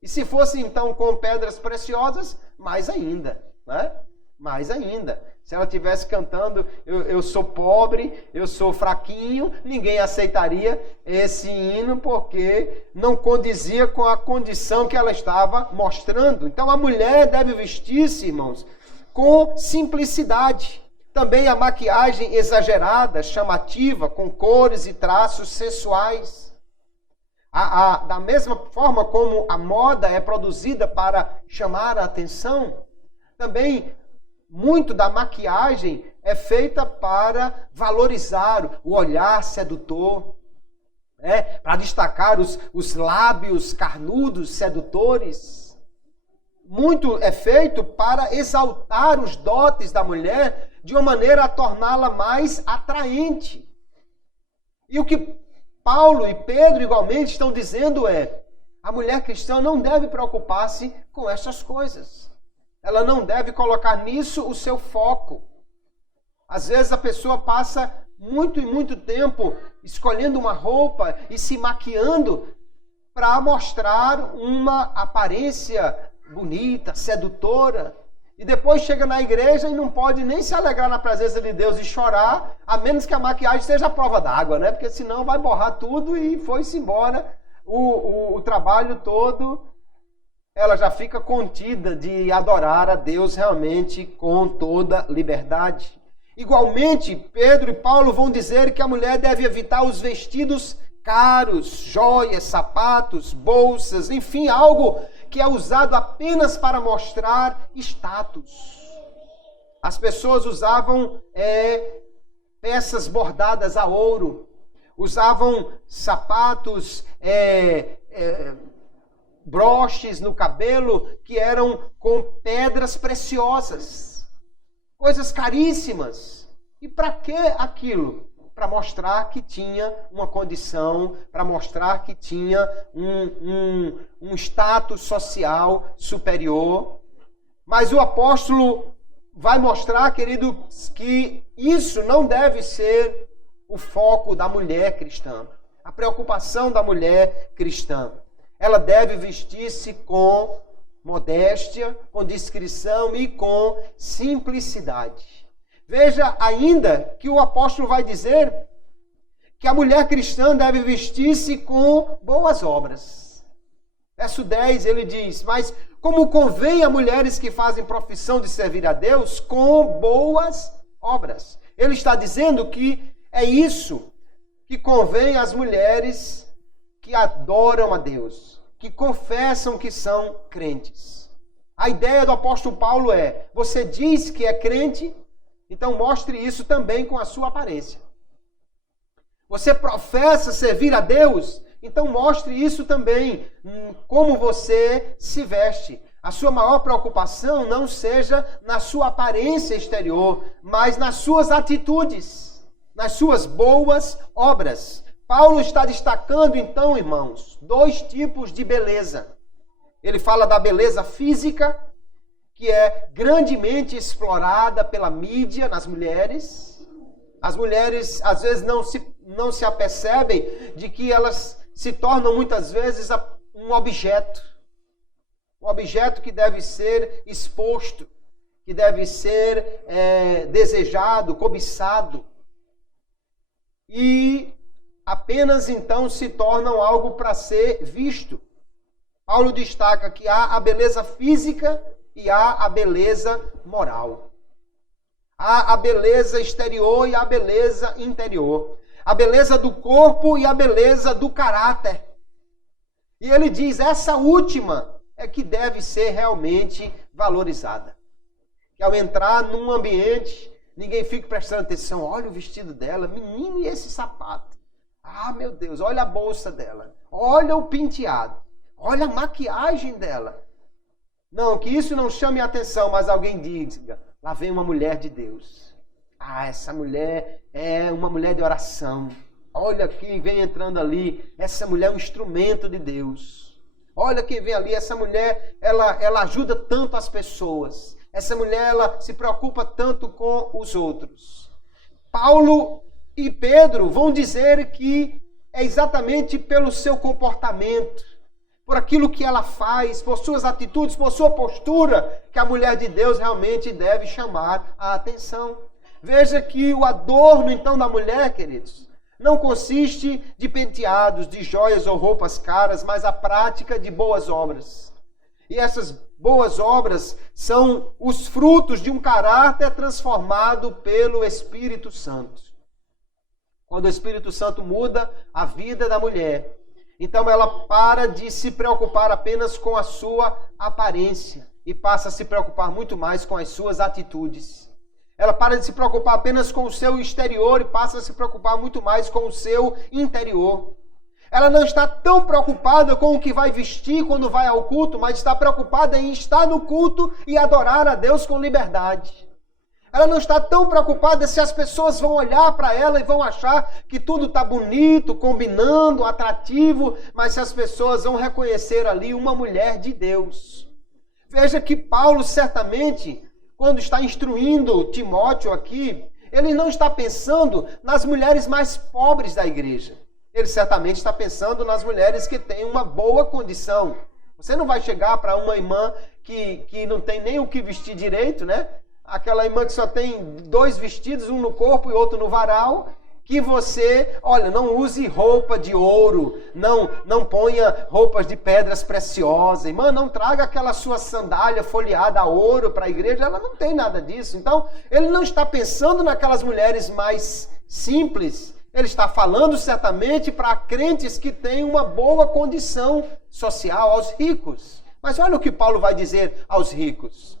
E se fosse então com pedras preciosas, mais ainda, né? Mais ainda. Se ela estivesse cantando, eu sou pobre, eu sou fraquinho, ninguém aceitaria esse hino porque não condizia com a condição que ela estava mostrando. Então a mulher deve vestir-se, irmãos, com simplicidade. Também a maquiagem exagerada, chamativa, com cores e traços sensuais. Da mesma forma como a moda é produzida para chamar a atenção, também muito da maquiagem é feita para valorizar o olhar sedutor, para destacar os lábios carnudos sedutores. Muito é feito para exaltar os dotes da mulher de uma maneira a torná-la mais atraente. E o que Paulo e Pedro igualmente estão dizendo a mulher cristã não deve preocupar-se com essas coisas. Ela não deve colocar nisso o seu foco. Às vezes a pessoa passa muito e muito tempo escolhendo uma roupa e se maquiando para mostrar uma aparência bonita, sedutora. E depois chega na igreja e não pode nem se alegrar na presença de Deus e chorar, a menos que a maquiagem seja a prova d'água, né? Porque senão vai borrar tudo e foi-se embora o trabalho todo. Ela já fica contida de adorar a Deus realmente com toda liberdade. Igualmente, Pedro e Paulo vão dizer que a mulher deve evitar os vestidos caros, joias, sapatos, bolsas, enfim, algo que é usado apenas para mostrar status. As pessoas usavam peças bordadas a ouro, usavam sapatos, broches no cabelo que eram com pedras preciosas, coisas caríssimas. E para que aquilo? Para mostrar que tinha uma condição, para mostrar que tinha um status social superior. Mas o apóstolo vai mostrar, queridos, que isso não deve ser o foco da mulher cristã. A preocupação da mulher cristã. Ela deve vestir-se com modéstia, com discrição e com simplicidade. Veja ainda que o apóstolo vai dizer que a mulher cristã deve vestir-se com boas obras. Verso 10 ele diz: mas como convém a mulheres que fazem profissão de servir a Deus com boas obras. Ele está dizendo que é isso que convém às mulheres que adoram a Deus, que confessam que são crentes. A ideia do apóstolo Paulo você diz que é crente, então mostre isso também com a sua aparência. Você professa servir a Deus, então mostre isso também, como você se veste. A sua maior preocupação não seja na sua aparência exterior, mas nas suas atitudes, nas suas boas obras. Paulo está destacando então, irmãos, 2 tipos de beleza. Ele fala da beleza física, que é grandemente explorada pela mídia nas mulheres. As mulheres, às vezes, não se apercebem de que elas se tornam, muitas vezes, um objeto. Um objeto que deve ser exposto, que deve ser desejado, cobiçado. E apenas, então, se tornam algo para ser visto. Paulo destaca que há a beleza física e há a beleza moral. Há a beleza exterior e a beleza interior. A beleza do corpo e a beleza do caráter. E ele diz, essa última é que deve ser realmente valorizada. Que ao entrar num ambiente, ninguém fique prestando atenção. Olha o vestido dela, menino, e esse sapato? Ah, meu Deus, olha a bolsa dela. Olha o penteado. Olha a maquiagem dela. Não, que isso não chame a atenção, mas alguém diga, lá vem uma mulher de Deus. Ah, essa mulher é uma mulher de oração. Olha quem vem entrando ali, essa mulher é um instrumento de Deus. Olha quem vem ali, essa mulher, ela ajuda tanto as pessoas. Essa mulher, ela se preocupa tanto com os outros. Paulo e Pedro vão dizer que é exatamente pelo seu comportamento, por aquilo que ela faz, por suas atitudes, por sua postura, que a mulher de Deus realmente deve chamar a atenção. Veja que o adorno, então, da mulher, queridos, não consiste de penteados, de joias ou roupas caras, mas a prática de boas obras. E essas boas obras são os frutos de um caráter transformado pelo Espírito Santo. Quando o Espírito Santo muda a vida da mulher, então ela para de se preocupar apenas com a sua aparência e passa a se preocupar muito mais com as suas atitudes. Ela para de se preocupar apenas com o seu exterior e passa a se preocupar muito mais com o seu interior. Ela não está tão preocupada com o que vai vestir quando vai ao culto, mas está preocupada em estar no culto e adorar a Deus com liberdade. Ela não está tão preocupada se as pessoas vão olhar para ela e vão achar que tudo está bonito, combinando, atrativo, mas se as pessoas vão reconhecer ali uma mulher de Deus. Veja que Paulo certamente, quando está instruindo Timóteo aqui, ele não está pensando nas mulheres mais pobres da igreja. Ele certamente está pensando nas mulheres que têm uma boa condição. Você não vai chegar para uma irmã que não tem nem o que vestir direito, né? Aquela irmã que só tem 2 vestidos, um no corpo e outro no varal, que você, olha, não use roupa de ouro, não ponha roupas de pedras preciosas. Irmã, não traga aquela sua sandália folheada a ouro para a igreja, ela não tem nada disso. Então, ele não está pensando naquelas mulheres mais simples. Ele está falando certamente para crentes que têm uma boa condição social, aos ricos. Mas olha o que Paulo vai dizer aos ricos.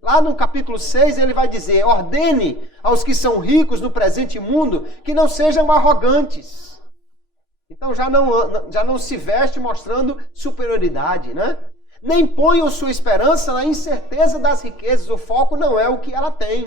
Lá no capítulo 6 ele vai dizer: ordene aos que são ricos no presente mundo que não sejam arrogantes. Então já não se veste mostrando superioridade, né? Nem ponham sua esperança na incerteza das riquezas. O foco não é o que ela tem,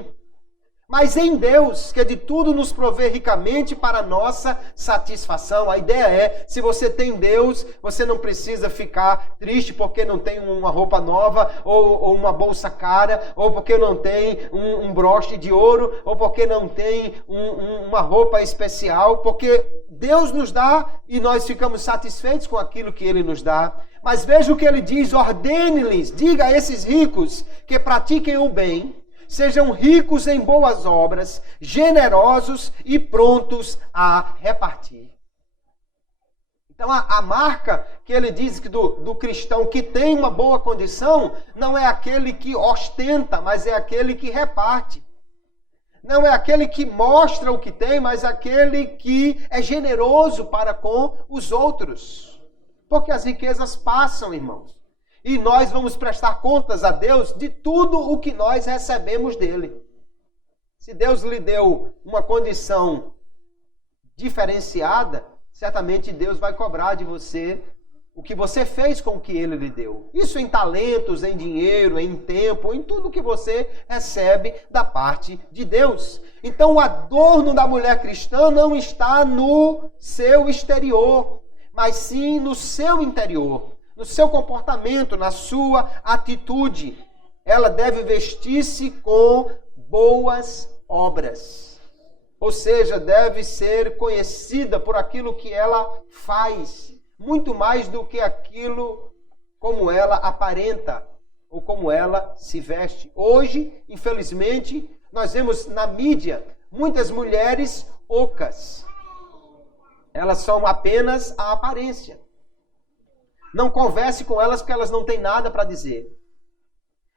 mas em Deus, que de tudo nos provê ricamente para a nossa satisfação. A ideia é, se você tem Deus, você não precisa ficar triste porque não tem uma roupa nova, ou uma bolsa cara, ou porque não tem um broche de ouro, ou porque não tem uma roupa especial, porque Deus nos dá e nós ficamos satisfeitos com aquilo que Ele nos dá. Mas veja o que Ele diz: ordene-lhes, diga a esses ricos que pratiquem o bem, sejam ricos em boas obras, generosos e prontos a repartir. Então a marca que ele diz que do cristão que tem uma boa condição não é aquele que ostenta, mas é aquele que reparte. Não é aquele que mostra o que tem, mas aquele que é generoso para com os outros. Porque as riquezas passam, irmãos. E nós vamos prestar contas a Deus de tudo o que nós recebemos dele. Se Deus lhe deu uma condição diferenciada, certamente Deus vai cobrar de você o que você fez com o que Ele lhe deu. Isso em talentos, em dinheiro, em tempo, em tudo que você recebe da parte de Deus. Então o adorno da mulher cristã não está no seu exterior, mas sim no seu interior. No seu comportamento, na sua atitude. Ela deve vestir-se com boas obras. Ou seja, deve ser conhecida por aquilo que ela faz, muito mais do que aquilo como ela aparenta ou como ela se veste. Hoje, infelizmente, nós vemos na mídia muitas mulheres ocas. Elas são apenas a aparência. Não converse com elas porque elas não têm nada para dizer.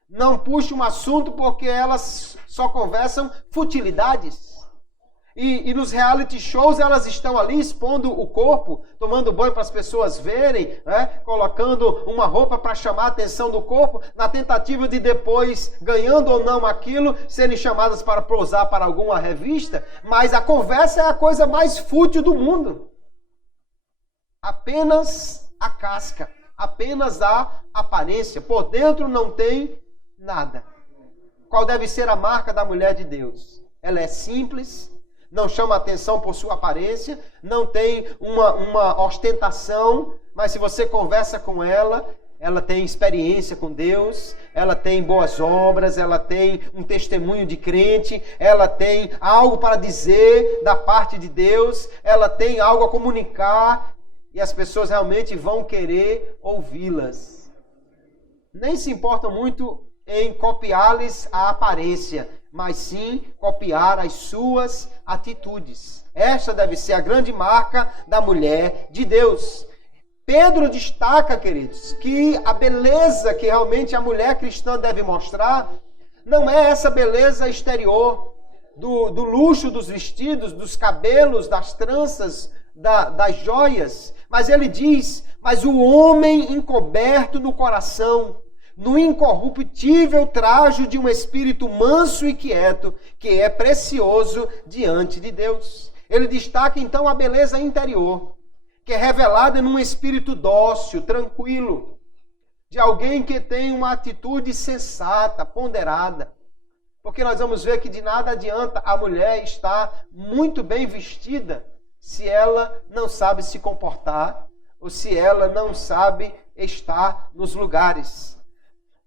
Não puxe um assunto porque elas só conversam futilidades. E nos reality shows elas estão ali expondo o corpo, tomando banho para as pessoas verem, né? Colocando uma roupa para chamar a atenção do corpo, na tentativa de depois, ganhando ou não aquilo, serem chamadas para posar para alguma revista. Mas a conversa é a coisa mais fútil do mundo. Apenas a casca, apenas a aparência. Por dentro não tem nada. Qual deve ser a marca da mulher de Deus? Ela é simples, não chama atenção por sua aparência, não tem uma ostentação, mas se você conversa com ela, ela tem experiência com Deus, ela tem boas obras, ela tem um testemunho de crente, ela tem algo para dizer da parte de Deus, ela tem algo a comunicar. E as pessoas realmente vão querer ouvi-las. Nem se importam muito em copiar-lhes a aparência, mas sim copiar as suas atitudes. Esta deve ser a grande marca da mulher de Deus. Pedro destaca, queridos, que a beleza que realmente a mulher cristã deve mostrar não é essa beleza exterior, do luxo dos vestidos, dos cabelos, das tranças, das joias. Mas ele diz, mas o homem encoberto no coração, no incorruptível trajo de um espírito manso e quieto, que é precioso diante de Deus. Ele destaca então a beleza interior, que é revelada num espírito dócil, tranquilo, de alguém que tem uma atitude sensata, ponderada. Porque nós vamos ver que de nada adianta a mulher estar muito bem vestida se ela não sabe se comportar ou se ela não sabe estar nos lugares.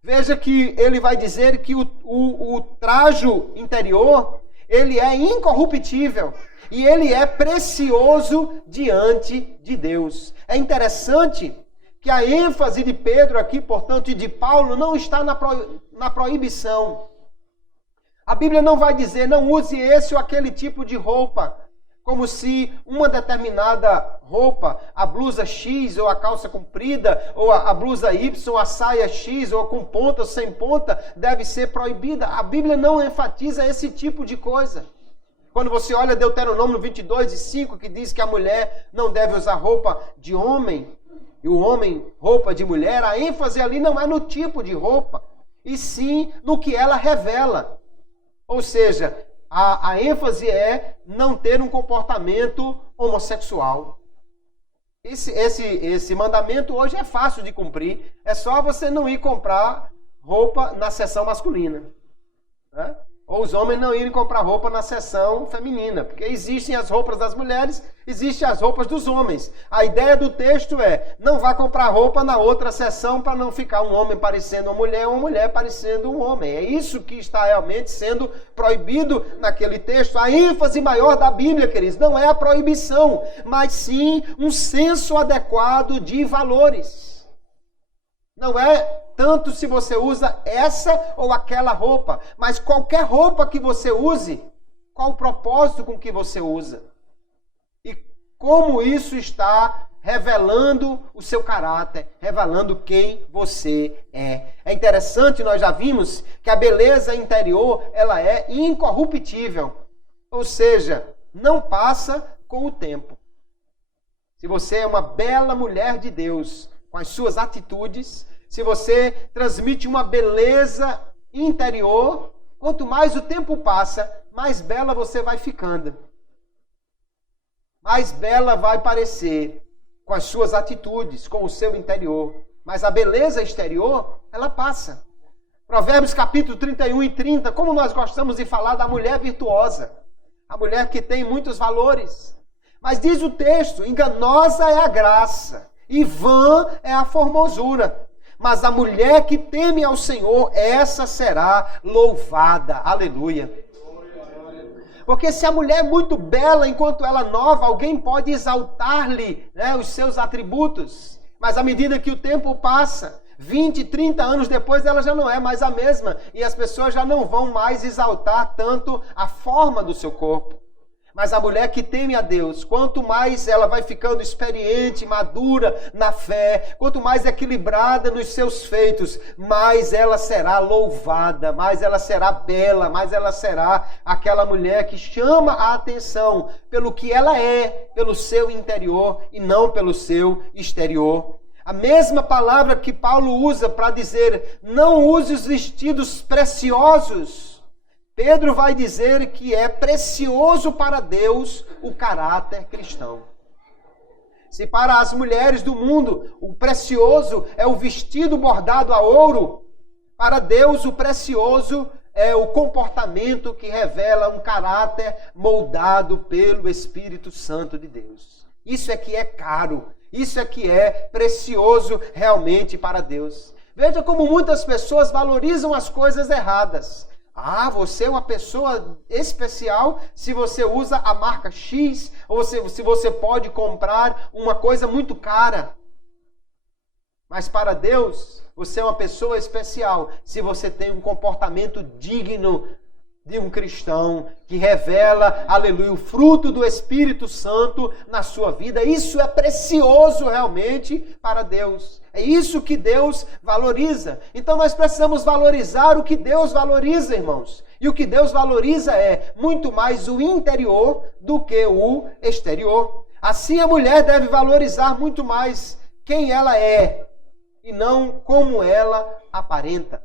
Veja que ele vai dizer que o trajo interior, ele é incorruptível e ele é precioso diante de Deus. É interessante que a ênfase de Pedro aqui, portanto, e de Paulo, não está na proibição. A Bíblia não vai dizer, não use esse ou aquele tipo de roupa, como se uma determinada roupa, a blusa X ou a calça comprida, ou a blusa Y, ou a saia X, ou com ponta ou sem ponta, deve ser proibida. A Bíblia não enfatiza esse tipo de coisa. Quando você olha Deuteronômio 22:5, que diz que a mulher não deve usar roupa de homem, e o homem roupa de mulher, a ênfase ali não é no tipo de roupa, e sim no que ela revela. Ou seja, a ênfase é não ter um comportamento homossexual. Esse mandamento hoje é fácil de cumprir. É só você não ir comprar roupa na seção masculina, né? Ou os homens não irem comprar roupa na seção feminina. Porque existem as roupas das mulheres, existem as roupas dos homens. A ideia do texto é, não vá comprar roupa na outra seção para não ficar um homem parecendo uma mulher parecendo um homem. É isso que está realmente sendo proibido naquele texto. A ênfase maior da Bíblia, queridos, não é a proibição, mas sim um senso adequado de valores. Não é tanto se você usa essa ou aquela roupa, mas qualquer roupa que você use, qual o propósito com que você usa? E como isso está revelando o seu caráter, revelando quem você é. É interessante, nós já vimos que a beleza interior, ela é incorruptível. Ou seja, não passa com o tempo. Se você é uma bela mulher de Deus, com as suas atitudes, se você transmite uma beleza interior, quanto mais o tempo passa, mais bela você vai ficando. Mais bela vai parecer com as suas atitudes, com o seu interior. Mas a beleza exterior, ela passa. Provérbios capítulo 31 e 30, como nós gostamos de falar da mulher virtuosa. A mulher que tem muitos valores. Mas diz o texto, enganosa é a graça e vã é a formosura. Mas a mulher que teme ao Senhor, essa será louvada. Aleluia. Porque se a mulher é muito bela, enquanto ela é nova, alguém pode exaltar-lhe, né, os seus atributos. Mas à medida que o tempo passa, 20, 30 anos depois, ela já não é mais a mesma. E as pessoas já não vão mais exaltar tanto a forma do seu corpo. Mas a mulher que teme a Deus, quanto mais ela vai ficando experiente, madura na fé, quanto mais equilibrada nos seus feitos, mais ela será louvada, mais ela será bela, mais ela será aquela mulher que chama a atenção pelo que ela é, pelo seu interior e não pelo seu exterior. A mesma palavra que Paulo usa para dizer, não use os vestidos preciosos, Pedro vai dizer que é precioso para Deus o caráter cristão. Se para as mulheres do mundo o precioso é o vestido bordado a ouro, para Deus o precioso é o comportamento que revela um caráter moldado pelo Espírito Santo de Deus. Isso é que é caro, isso é que é precioso realmente para Deus. Veja como muitas pessoas valorizam as coisas erradas. Ah, você é uma pessoa especial se você usa a marca X, ou se você pode comprar uma coisa muito cara. Mas para Deus, você é uma pessoa especial se você tem um comportamento digno de um cristão que revela, aleluia, o fruto do Espírito Santo na sua vida. Isso é precioso realmente para Deus. É isso que Deus valoriza. Então nós precisamos valorizar o que Deus valoriza, irmãos. E o que Deus valoriza é muito mais o interior do que o exterior. Assim a mulher deve valorizar muito mais quem ela é e não como ela aparenta.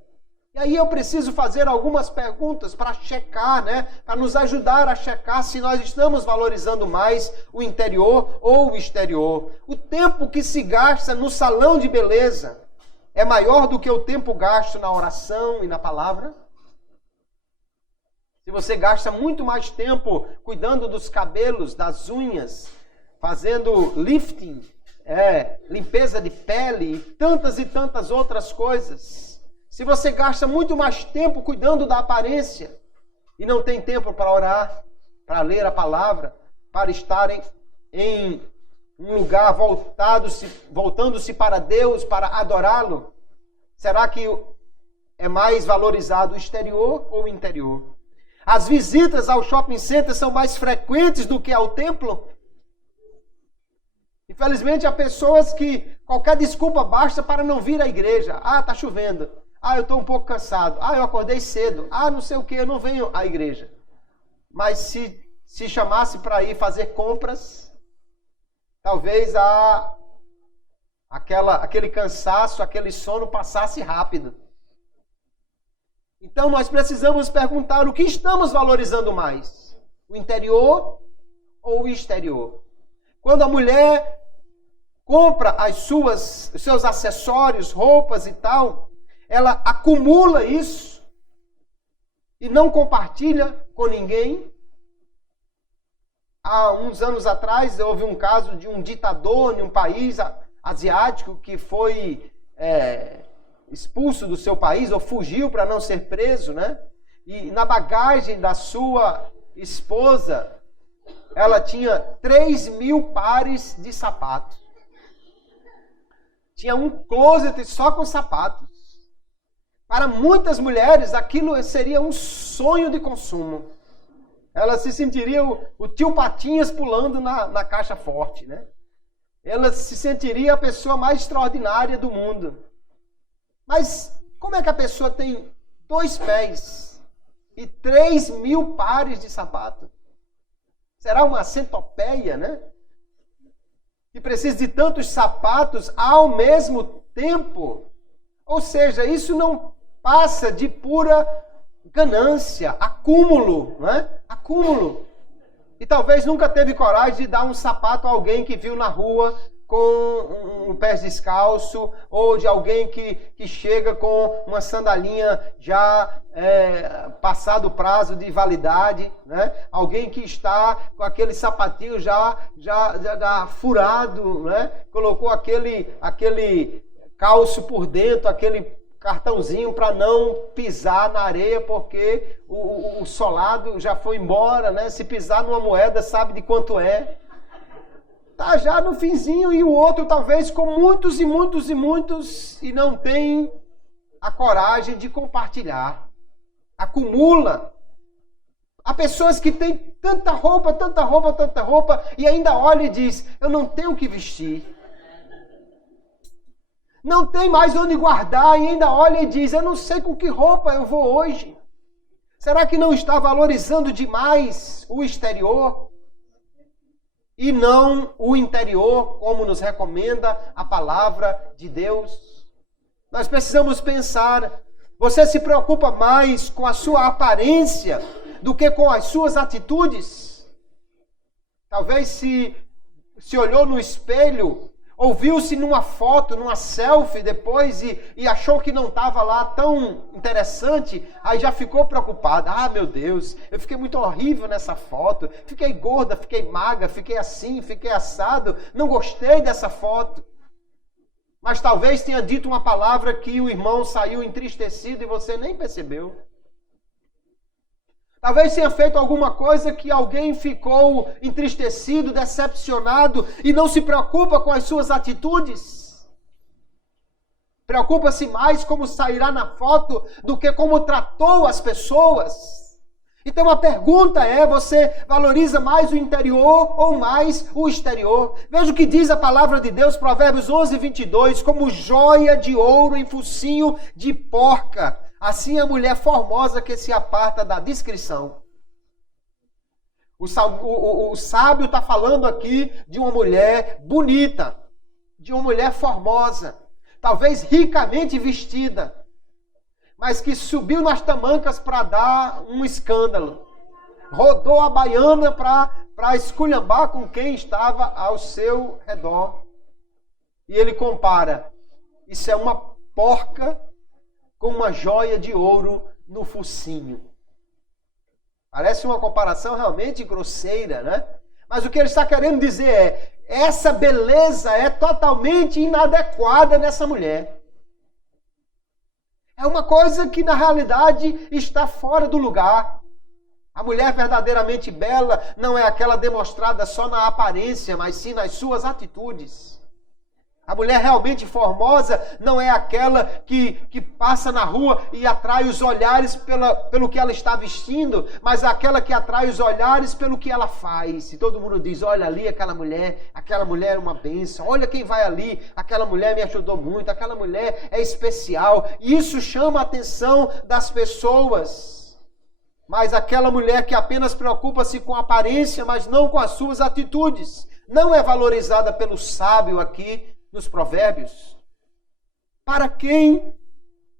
E aí eu preciso fazer algumas perguntas para checar, para nos ajudar a checar se nós estamos valorizando mais o interior ou o exterior. O tempo que se gasta no salão de beleza é maior do que o tempo gasto na oração e na palavra? Se você gasta muito mais tempo cuidando dos cabelos, das unhas, fazendo lifting, limpeza de pele e tantas outras coisas. Se você gasta muito mais tempo cuidando da aparência e não tem tempo para orar, para ler a palavra, para estar em um lugar voltando-se para Deus, para adorá-lo, será que é mais valorizado o exterior ou o interior? As visitas ao shopping center são mais frequentes do que ao templo? Infelizmente, há pessoas que qualquer desculpa basta para não vir à igreja. Está chovendo. Eu estou um pouco cansado. Eu acordei cedo. Não sei o que, eu não venho à igreja. Mas se chamasse para ir fazer compras, talvez aquele cansaço, aquele sono passasse rápido. Então nós precisamos perguntar o que estamos valorizando mais? O interior ou o exterior? Quando a mulher compra os seus acessórios, roupas e tal, ela acumula isso e não compartilha com ninguém. Há uns anos atrás houve um caso de um ditador em um país asiático que foi expulso do seu país ou fugiu para não ser preso, E na bagagem da sua esposa, ela tinha 3.000 pares de sapatos. Tinha um closet só com sapatos. Para muitas mulheres, aquilo seria um sonho de consumo. Ela se sentiria o tio Patinhas pulando na caixa forte, Ela se sentiria a pessoa mais extraordinária do mundo. Mas como é que a pessoa tem 2 pés e 3.000 pares de sapato? Será uma centopeia, Que precisa de tantos sapatos ao mesmo tempo? Ou seja, isso não passa de pura ganância, acúmulo, Acúmulo. E talvez nunca teve coragem de dar um sapato a alguém que viu na rua com um pé descalço, ou de alguém que chega com uma sandalinha já passado o prazo de validade, Alguém que está com aquele sapatinho já furado, Colocou aquele calço por dentro, aquele cartãozinho para não pisar na areia, porque o solado já foi embora, Se pisar numa moeda, sabe de quanto é. Está já no finzinho, e o outro talvez com muitos e muitos e muitos, e não tem a coragem de compartilhar. Acumula. Há pessoas que têm tanta roupa, e ainda olha e diz, eu não tenho o que vestir. Não tem mais onde guardar, e ainda olha e diz, eu não sei com que roupa eu vou hoje. Será que não está valorizando demais o exterior? E não o interior, como nos recomenda a palavra de Deus? Nós precisamos pensar, você se preocupa mais com a sua aparência do que com as suas atitudes? Talvez se olhou no espelho, ouviu-se numa foto, numa selfie depois e achou que não estava lá tão interessante, aí já ficou preocupado. Meu Deus, eu fiquei muito horrível nessa foto, fiquei gorda, fiquei magra, fiquei assim, fiquei assado, não gostei dessa foto. Mas talvez tenha dito uma palavra que o irmão saiu entristecido e você nem percebeu. Talvez tenha feito alguma coisa que alguém ficou entristecido, decepcionado e não se preocupa com as suas atitudes. Preocupa-se mais como sairá na foto do que como tratou as pessoas. Então a pergunta é, você valoriza mais o interior ou mais o exterior? Veja o que diz a palavra de Deus, Provérbios 11:22, como joia de ouro em focinho de porca, assim a mulher formosa que se aparta da discrição. O sábio está falando aqui de uma mulher bonita, de uma mulher formosa, talvez ricamente vestida, mas que subiu nas tamancas para dar um escândalo. Rodou a baiana para esculhambar com quem estava ao seu redor. E ele compara, isso é uma porca com uma joia de ouro no focinho. Parece uma comparação realmente grosseira, né? Mas o que ele está querendo dizer é, essa beleza é totalmente inadequada nessa mulher. É uma coisa que na realidade está fora do lugar. A mulher verdadeiramente bela não é aquela demonstrada só na aparência, mas sim nas suas atitudes. A mulher realmente formosa não é aquela que passa na rua e atrai os olhares pelo que ela está vestindo, mas aquela que atrai os olhares pelo que ela faz. E todo mundo diz, olha ali aquela mulher é uma bênção, olha quem vai ali, aquela mulher me ajudou muito, aquela mulher é especial. Isso chama a atenção das pessoas. Mas aquela mulher que apenas preocupa-se com a aparência, mas não com as suas atitudes, não é valorizada pelo sábio aqui, nos provérbios. Para quem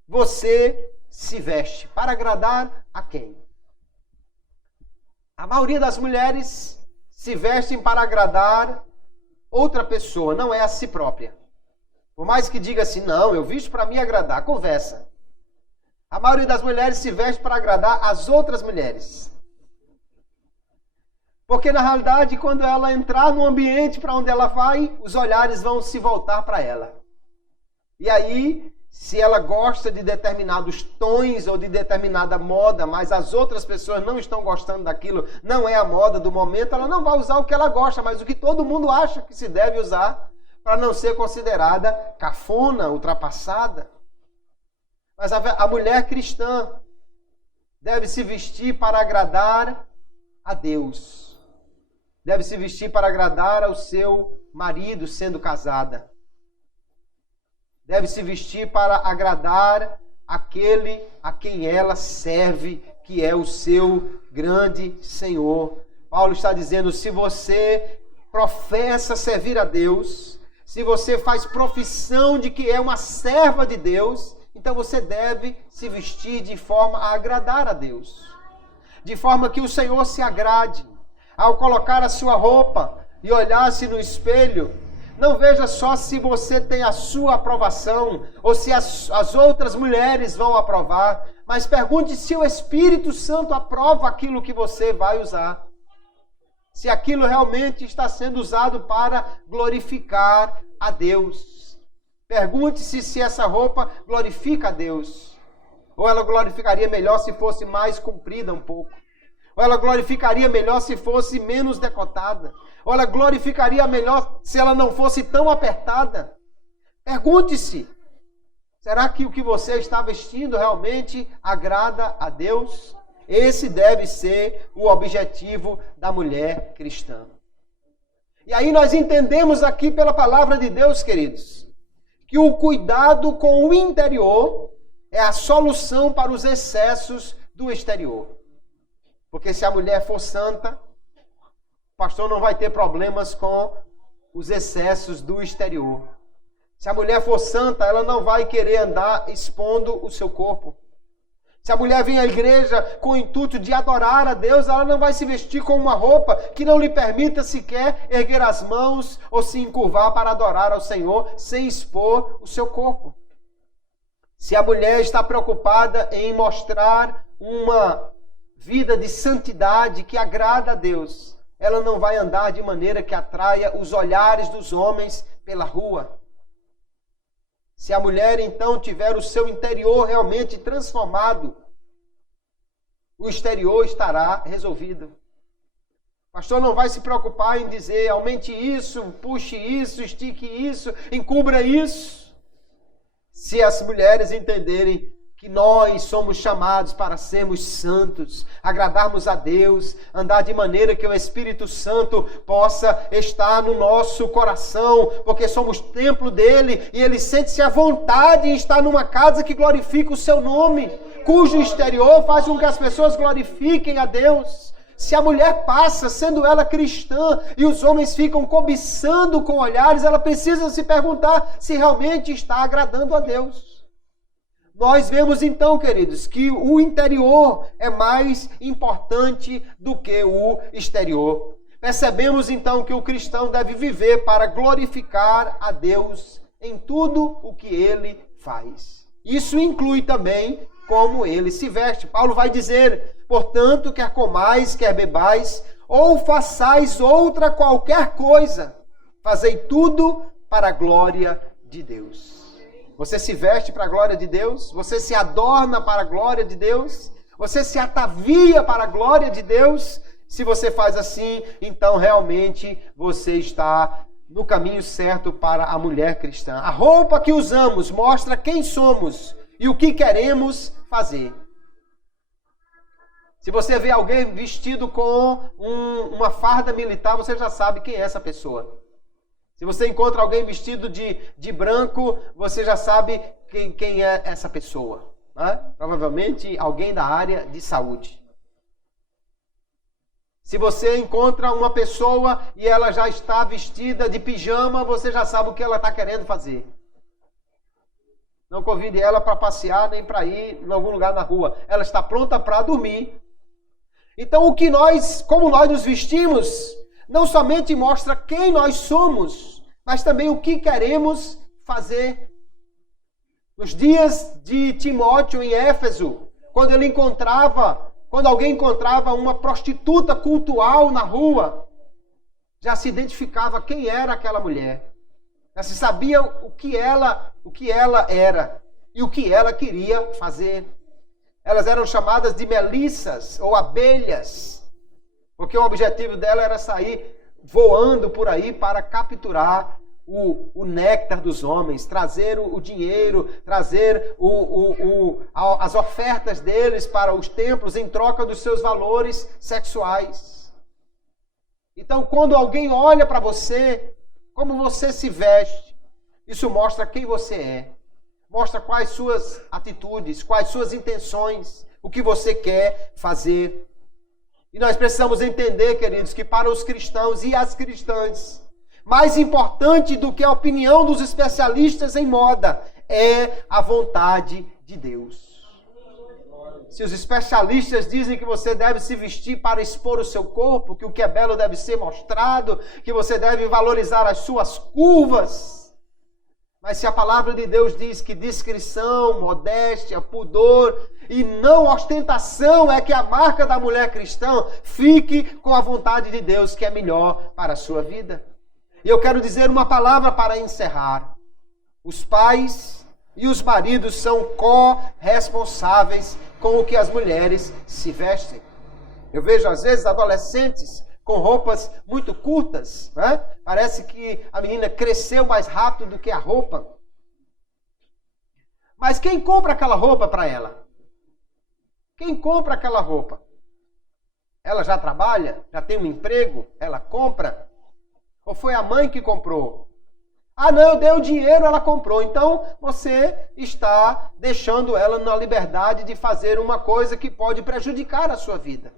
você se veste? Para agradar a quem? A maioria das mulheres se vestem para agradar outra pessoa, não é a si própria. Por mais que diga assim, não, eu visto para me agradar, conversa. A maioria das mulheres se veste para agradar as outras mulheres. Porque na realidade, quando ela entrar no ambiente para onde ela vai, os olhares vão se voltar para ela. E aí, se ela gosta de determinados tons ou de determinada moda, mas as outras pessoas não estão gostando daquilo, não é a moda do momento, ela não vai usar o que ela gosta, mas o que todo mundo acha que se deve usar, para não ser considerada cafona, ultrapassada. Mas a mulher cristã deve se vestir para agradar a Deus. Deve se vestir para agradar ao seu marido sendo casada. Deve se vestir para agradar aquele a quem ela serve, que é o seu grande Senhor. Paulo está dizendo, se você professa servir a Deus, se você faz profissão de que é uma serva de Deus, então você deve se vestir de forma a agradar a Deus. De forma que o Senhor se agrade. Ao colocar a sua roupa e olhar-se no espelho, não veja só se você tem a sua aprovação ou se as outras mulheres vão aprovar, mas pergunte se o Espírito Santo aprova aquilo que você vai usar. Se aquilo realmente está sendo usado para glorificar a Deus. Pergunte-se se essa roupa glorifica a Deus. Ou ela glorificaria melhor se fosse mais comprida um pouco. Ou ela glorificaria melhor se fosse menos decotada. Ou ela glorificaria melhor se ela não fosse tão apertada. Pergunte-se, será que o que você está vestindo realmente agrada a Deus? Esse deve ser o objetivo da mulher cristã. E aí nós entendemos aqui pela palavra de Deus, queridos, que o cuidado com o interior é a solução para os excessos do exterior. Porque se a mulher for santa, o pastor não vai ter problemas com os excessos do exterior. Se a mulher for santa, ela não vai querer andar expondo o seu corpo. Se a mulher vem à igreja com o intuito de adorar a Deus, ela não vai se vestir com uma roupa que não lhe permita sequer erguer as mãos ou se encurvar para adorar ao Senhor sem expor o seu corpo. Se a mulher está preocupada em mostrar uma vida de santidade que agrada a Deus, ela não vai andar de maneira que atraia os olhares dos homens pela rua. Se a mulher então tiver o seu interior realmente transformado, o exterior estará resolvido. O pastor não vai se preocupar em dizer, aumente isso, puxe isso, estique isso, encubra isso. Se as mulheres entenderem que nós somos chamados para sermos santos, agradarmos a Deus, andar de maneira que o Espírito Santo possa estar no nosso coração, porque somos templo dele e ele sente-se à vontade em estar numa casa que glorifica o seu nome, cujo exterior faz com que as pessoas glorifiquem a Deus. Se a mulher passa, sendo ela cristã, e os homens ficam cobiçando com olhares, ela precisa se perguntar se realmente está agradando a Deus. Nós vemos então, queridos, que o interior é mais importante do que o exterior. Percebemos então que o cristão deve viver para glorificar a Deus em tudo o que ele faz. Isso inclui também como ele se veste. Paulo vai dizer: portanto, quer comais, quer bebais, ou façais outra qualquer coisa, fazei tudo para a glória de Deus. Você se veste para a glória de Deus? Você se adorna para a glória de Deus? Você se atavia para a glória de Deus? Se você faz assim, então realmente você está no caminho certo para a mulher cristã. A roupa que usamos mostra quem somos e o que queremos fazer. Se você vê alguém vestido com uma farda militar, você já sabe quem é essa pessoa. Se você encontra alguém vestido de branco, você já sabe quem é essa pessoa. Né? Provavelmente alguém da área de saúde. Se você encontra uma pessoa e ela já está vestida de pijama, você já sabe o que ela está querendo fazer. Não convide ela para passear nem para ir em algum lugar na rua. Ela está pronta para dormir. Então, como nós nos vestimos, não somente mostra quem nós somos, mas também o que queremos fazer. Nos dias de Timóteo em Éfeso, quando alguém encontrava uma prostituta cultual na rua, já se identificava quem era aquela mulher. Já se sabia o que ela era e o que ela queria fazer. Elas eram chamadas de melissas ou abelhas, porque o objetivo dela era sair voando por aí para capturar o néctar dos homens, trazer o dinheiro, trazer as ofertas deles para os templos em troca dos seus valores sexuais. Então, quando alguém olha para você, como você se veste, isso mostra quem você é. Mostra quais suas atitudes, quais suas intenções, o que você quer fazer. E nós precisamos entender, queridos, que para os cristãos e as cristãs, mais importante do que a opinião dos especialistas em moda é a vontade de Deus. Se os especialistas dizem que você deve se vestir para expor o seu corpo, que o que é belo deve ser mostrado, que você deve valorizar as suas curvas, mas se a palavra de Deus diz que discrição, modéstia, pudor e não ostentação é que a marca da mulher cristã, fique com a vontade de Deus que é melhor para a sua vida. E eu quero dizer uma palavra para encerrar. Os pais e os maridos são corresponsáveis com o que as mulheres se vestem. Eu vejo às vezes adolescentes com roupas muito curtas, né? Parece que a menina cresceu mais rápido do que a roupa. Mas quem compra aquela roupa para ela? Quem compra aquela roupa? Ela já trabalha? Já tem um emprego? Ela compra? Ou foi a mãe que comprou? Ah, não, eu dei o dinheiro, ela comprou. Então, você está deixando ela na liberdade de fazer uma coisa que pode prejudicar a sua vida.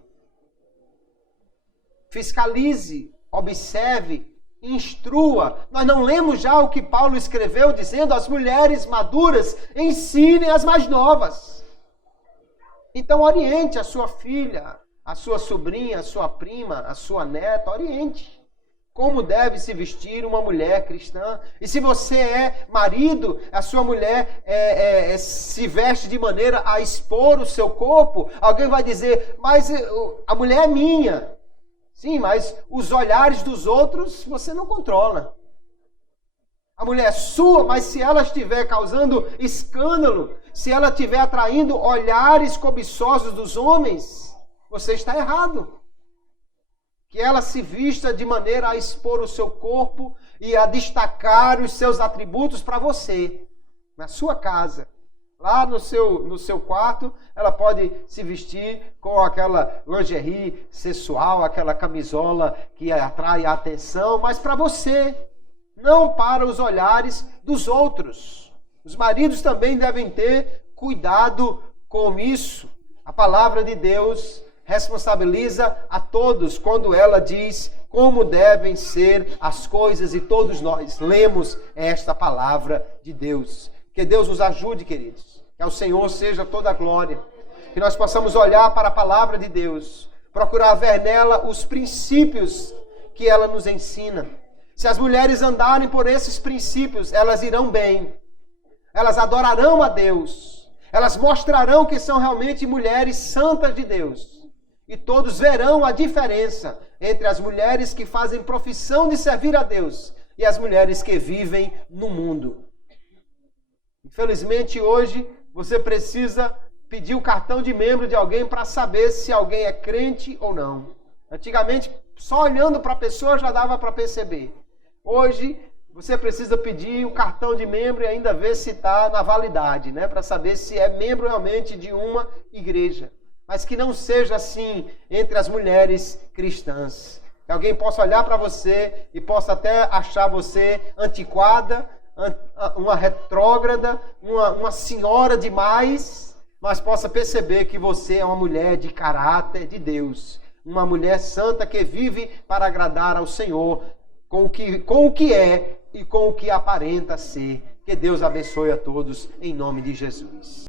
Fiscalize, observe, instrua. Nós não lemos já o que Paulo escreveu dizendo: as mulheres maduras ensinem as mais novas. Então oriente a sua filha, a sua sobrinha, a sua prima, a sua neta, oriente como deve se vestir uma mulher cristã. E se você é marido, a sua mulher se veste de maneira a expor o seu corpo, alguém vai dizer: mas a mulher é minha. Sim, mas os olhares dos outros você não controla. A mulher é sua, mas se ela estiver causando escândalo, se ela estiver atraindo olhares cobiçosos dos homens, você está errado. Que ela se vista de maneira a expor o seu corpo e a destacar os seus atributos para você, na sua casa, lá no seu quarto, ela pode se vestir com aquela lingerie sensual, aquela camisola que atrai a atenção, mas para você, não para os olhares dos outros. Os maridos também devem ter cuidado com isso. A palavra de Deus responsabiliza a todos quando ela diz como devem ser as coisas, e todos nós lemos esta palavra de Deus. Que Deus nos ajude, queridos. Que ao Senhor seja toda a glória. Que nós possamos olhar para a palavra de Deus, procurar ver nela os princípios que ela nos ensina. Se as mulheres andarem por esses princípios, elas irão bem. Elas adorarão a Deus. Elas mostrarão que são realmente mulheres santas de Deus. E todos verão a diferença entre as mulheres que fazem profissão de servir a Deus e as mulheres que vivem no mundo. Infelizmente, hoje, você precisa pedir o cartão de membro de alguém para saber se alguém é crente ou não. Antigamente, só olhando para a pessoa já dava para perceber. Hoje, você precisa pedir o cartão de membro e ainda ver se está na validade, né? Para saber se é membro realmente de uma igreja. Mas que não seja assim entre as mulheres cristãs. Que alguém possa olhar para você e possa até achar você antiquada, uma retrógrada, uma senhora demais, mas possa perceber que você é uma mulher de caráter de Deus. Uma mulher santa que vive para agradar ao Senhor com o que é e com o que aparenta ser. Que Deus abençoe a todos em nome de Jesus.